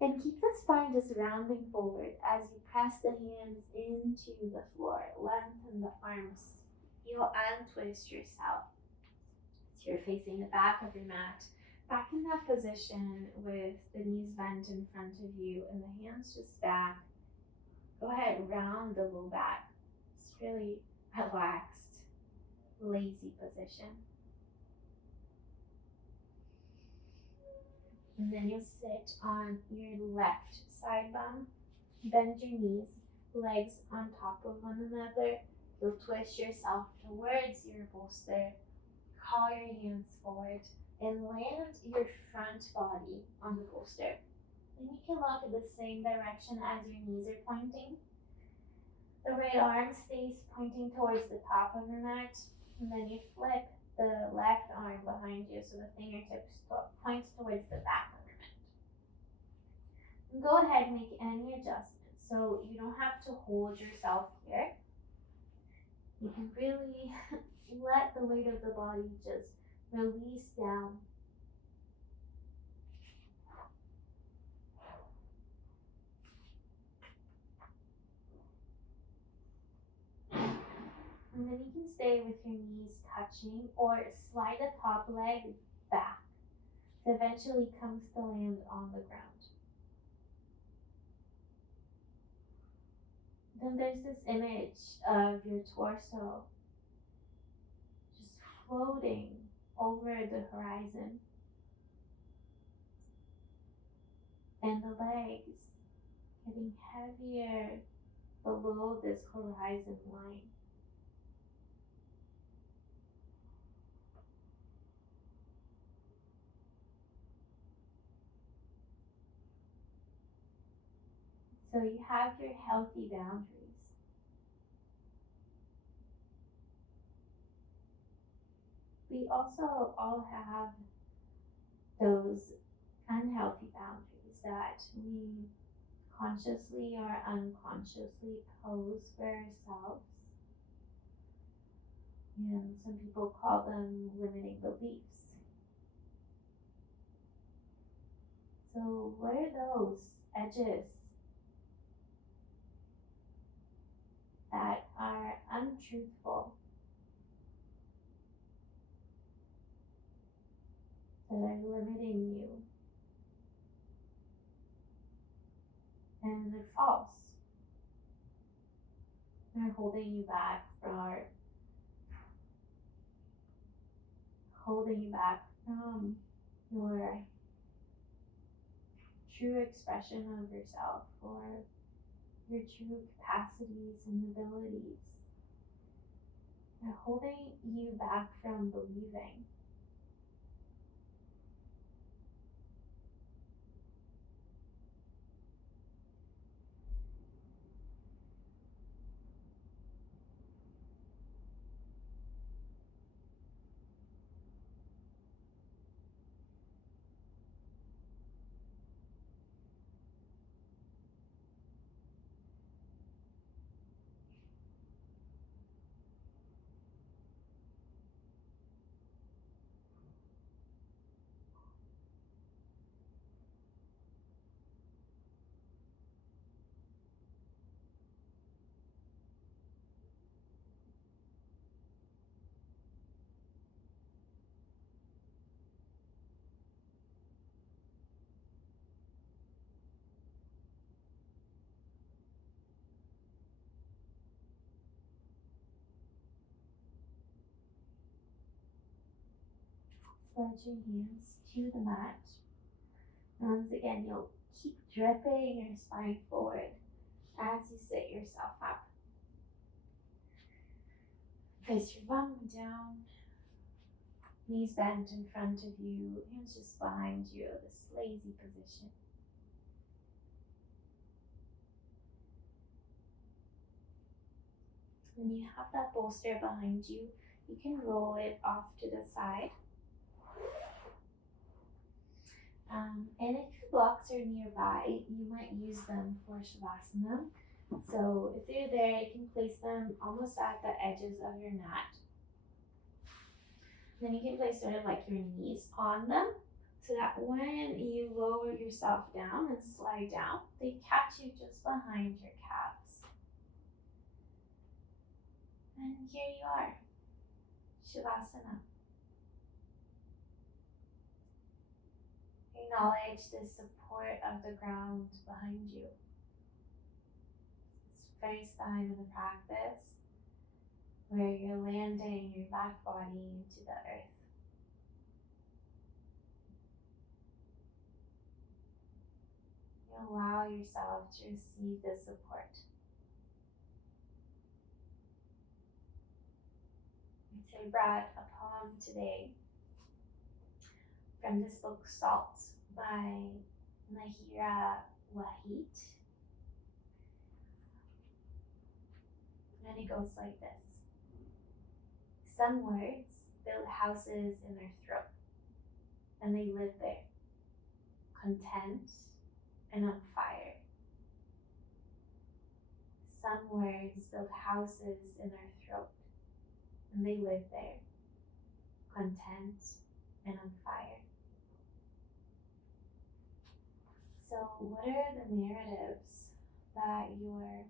And keep the spine just rounding forward as you press the hands into the floor. Lengthen the arms. You'll untwist yourself. So you're facing the back of your mat. Back in that position with the knees bent in front of you and the hands just back. Go ahead, round the low back. It's really relaxed, lazy position. And then you'll sit on your left side bum, bend your knees, legs on top of one another. You'll twist yourself towards your bolster, call your hands forward, and land your front body on the bolster. Then you can look at the same direction as your knees are pointing. The right arm stays pointing towards the top of your mat, and then you flip the left arm behind you so the fingertips points towards the back of your mat. And go ahead and make any adjustments. So you don't have to hold yourself here. You can really let the weight of the body just release down. And then then you can stay with your knees touching or slide the top leg back to eventually comes to land on the ground. Then there's this image of your torso just floating over the horizon, and the legs getting heavier below this horizon line. So you have your healthy boundaries. We also all have those unhealthy boundaries that we consciously or unconsciously pose for ourselves. And some people call them limiting beliefs. So what are those edges that are untruthful, that are limiting you, and they're false? They're holding you back from your true expression of yourself, or your true capacities and abilities. They're holding you back from believing. Slide your hands to the mat. Once again, you'll keep dripping your spine forward as you sit yourself up. Place your bum down, knees bent in front of you, hands just behind you, this lazy position. When you have that bolster behind you, you can roll it off to the side. And if your blocks are nearby, you might use them for Shavasana. So if they're there, you can place them almost at the edges of your mat. Then you can place sort of like your knees on them, so that when you lower yourself down and slide down, they catch you just behind your calves. And here you are, Shavasana. Acknowledge the support of the ground behind you. It's the first time in the practice where you're landing your back body into the earth. You allow yourself to receive this support. I brought a poem today from this book, Salt, by Nahira Wahid. And it goes like this. Some words build houses in their throat, and they live there, content and on fire. Some words build houses in their throat, and they live there, content and on fire. So what are the narratives that you're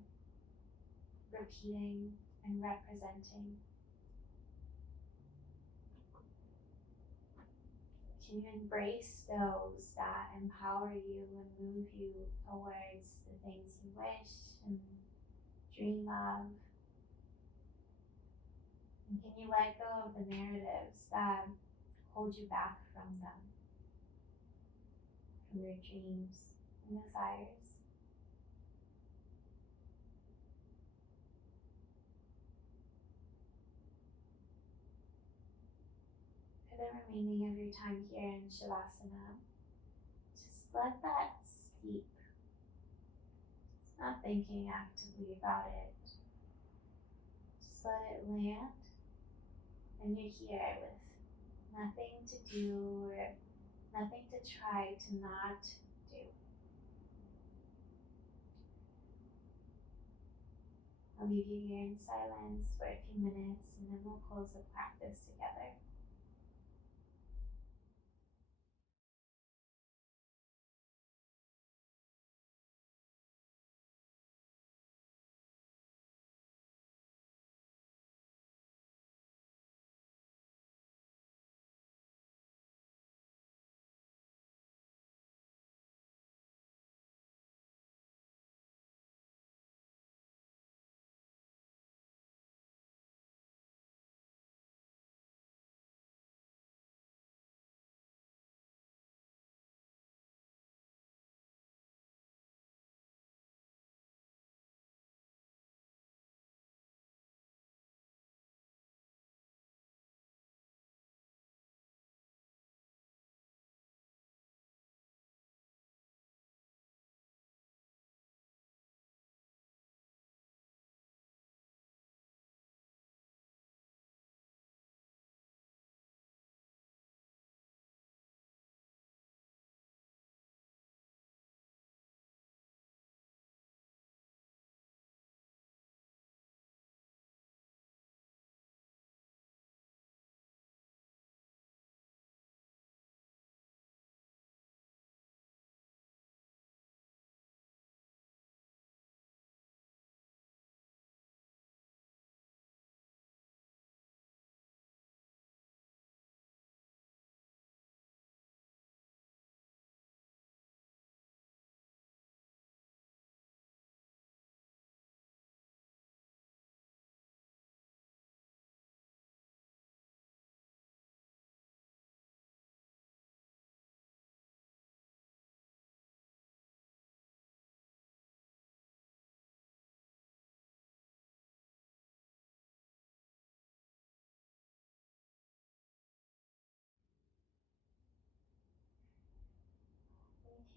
repeating and representing Can you embrace those that empower you and move you towards the things you wish and dream of? And can you let go of the narratives that hold you back from them, from your dreams and desires? For the remaining of your time here in Shavasana, just let that steep. Not thinking actively about it. Just let it land, and you're here with nothing to do or nothing to try to not do. I'll leave you here in silence for a few minutes, and then we'll close the practice together.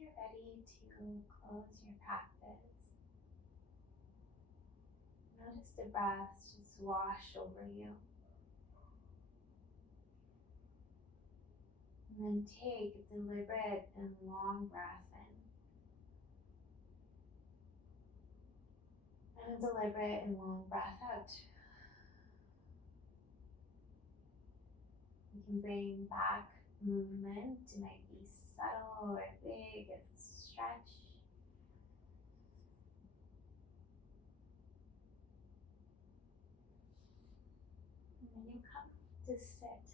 If you're ready to close your practice, notice the breaths just wash over you. And then take a deliberate and long breath in. And a deliberate and long breath out. You can bring back movement. It might be subtle or big as a stretch. And then you come to sit.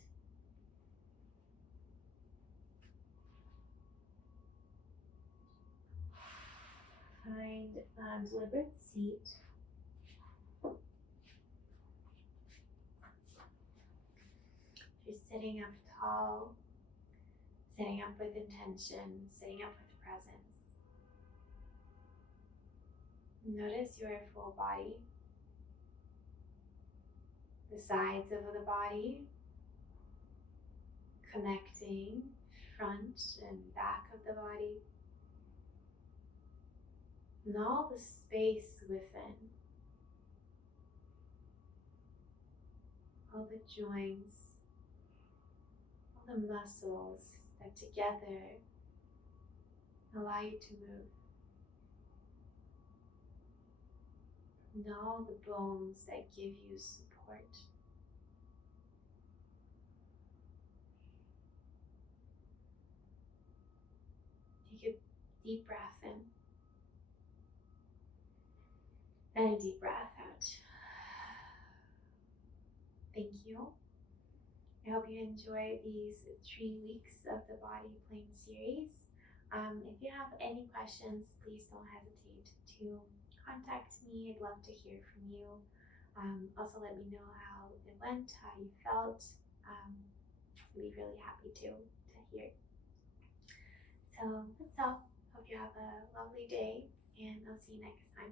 Find a deliberate seat. You're sitting up tall, sitting up with intention, sitting up with presence. Notice your full body, the sides of the body, connecting front and back of the body, and all the space within, all the joints, all the muscles that together allow you to move, and all the bones that give you support. Take a deep breath in and a deep breath out. Thank you. I hope you enjoy these 3 weeks of the body plane series. If you have any questions, please don't hesitate to contact me. I'd love to hear from you. Also, let me know how it went, how you felt. I'd be really happy to hear. So that's all. Hope you have a lovely day, and I'll see you next time.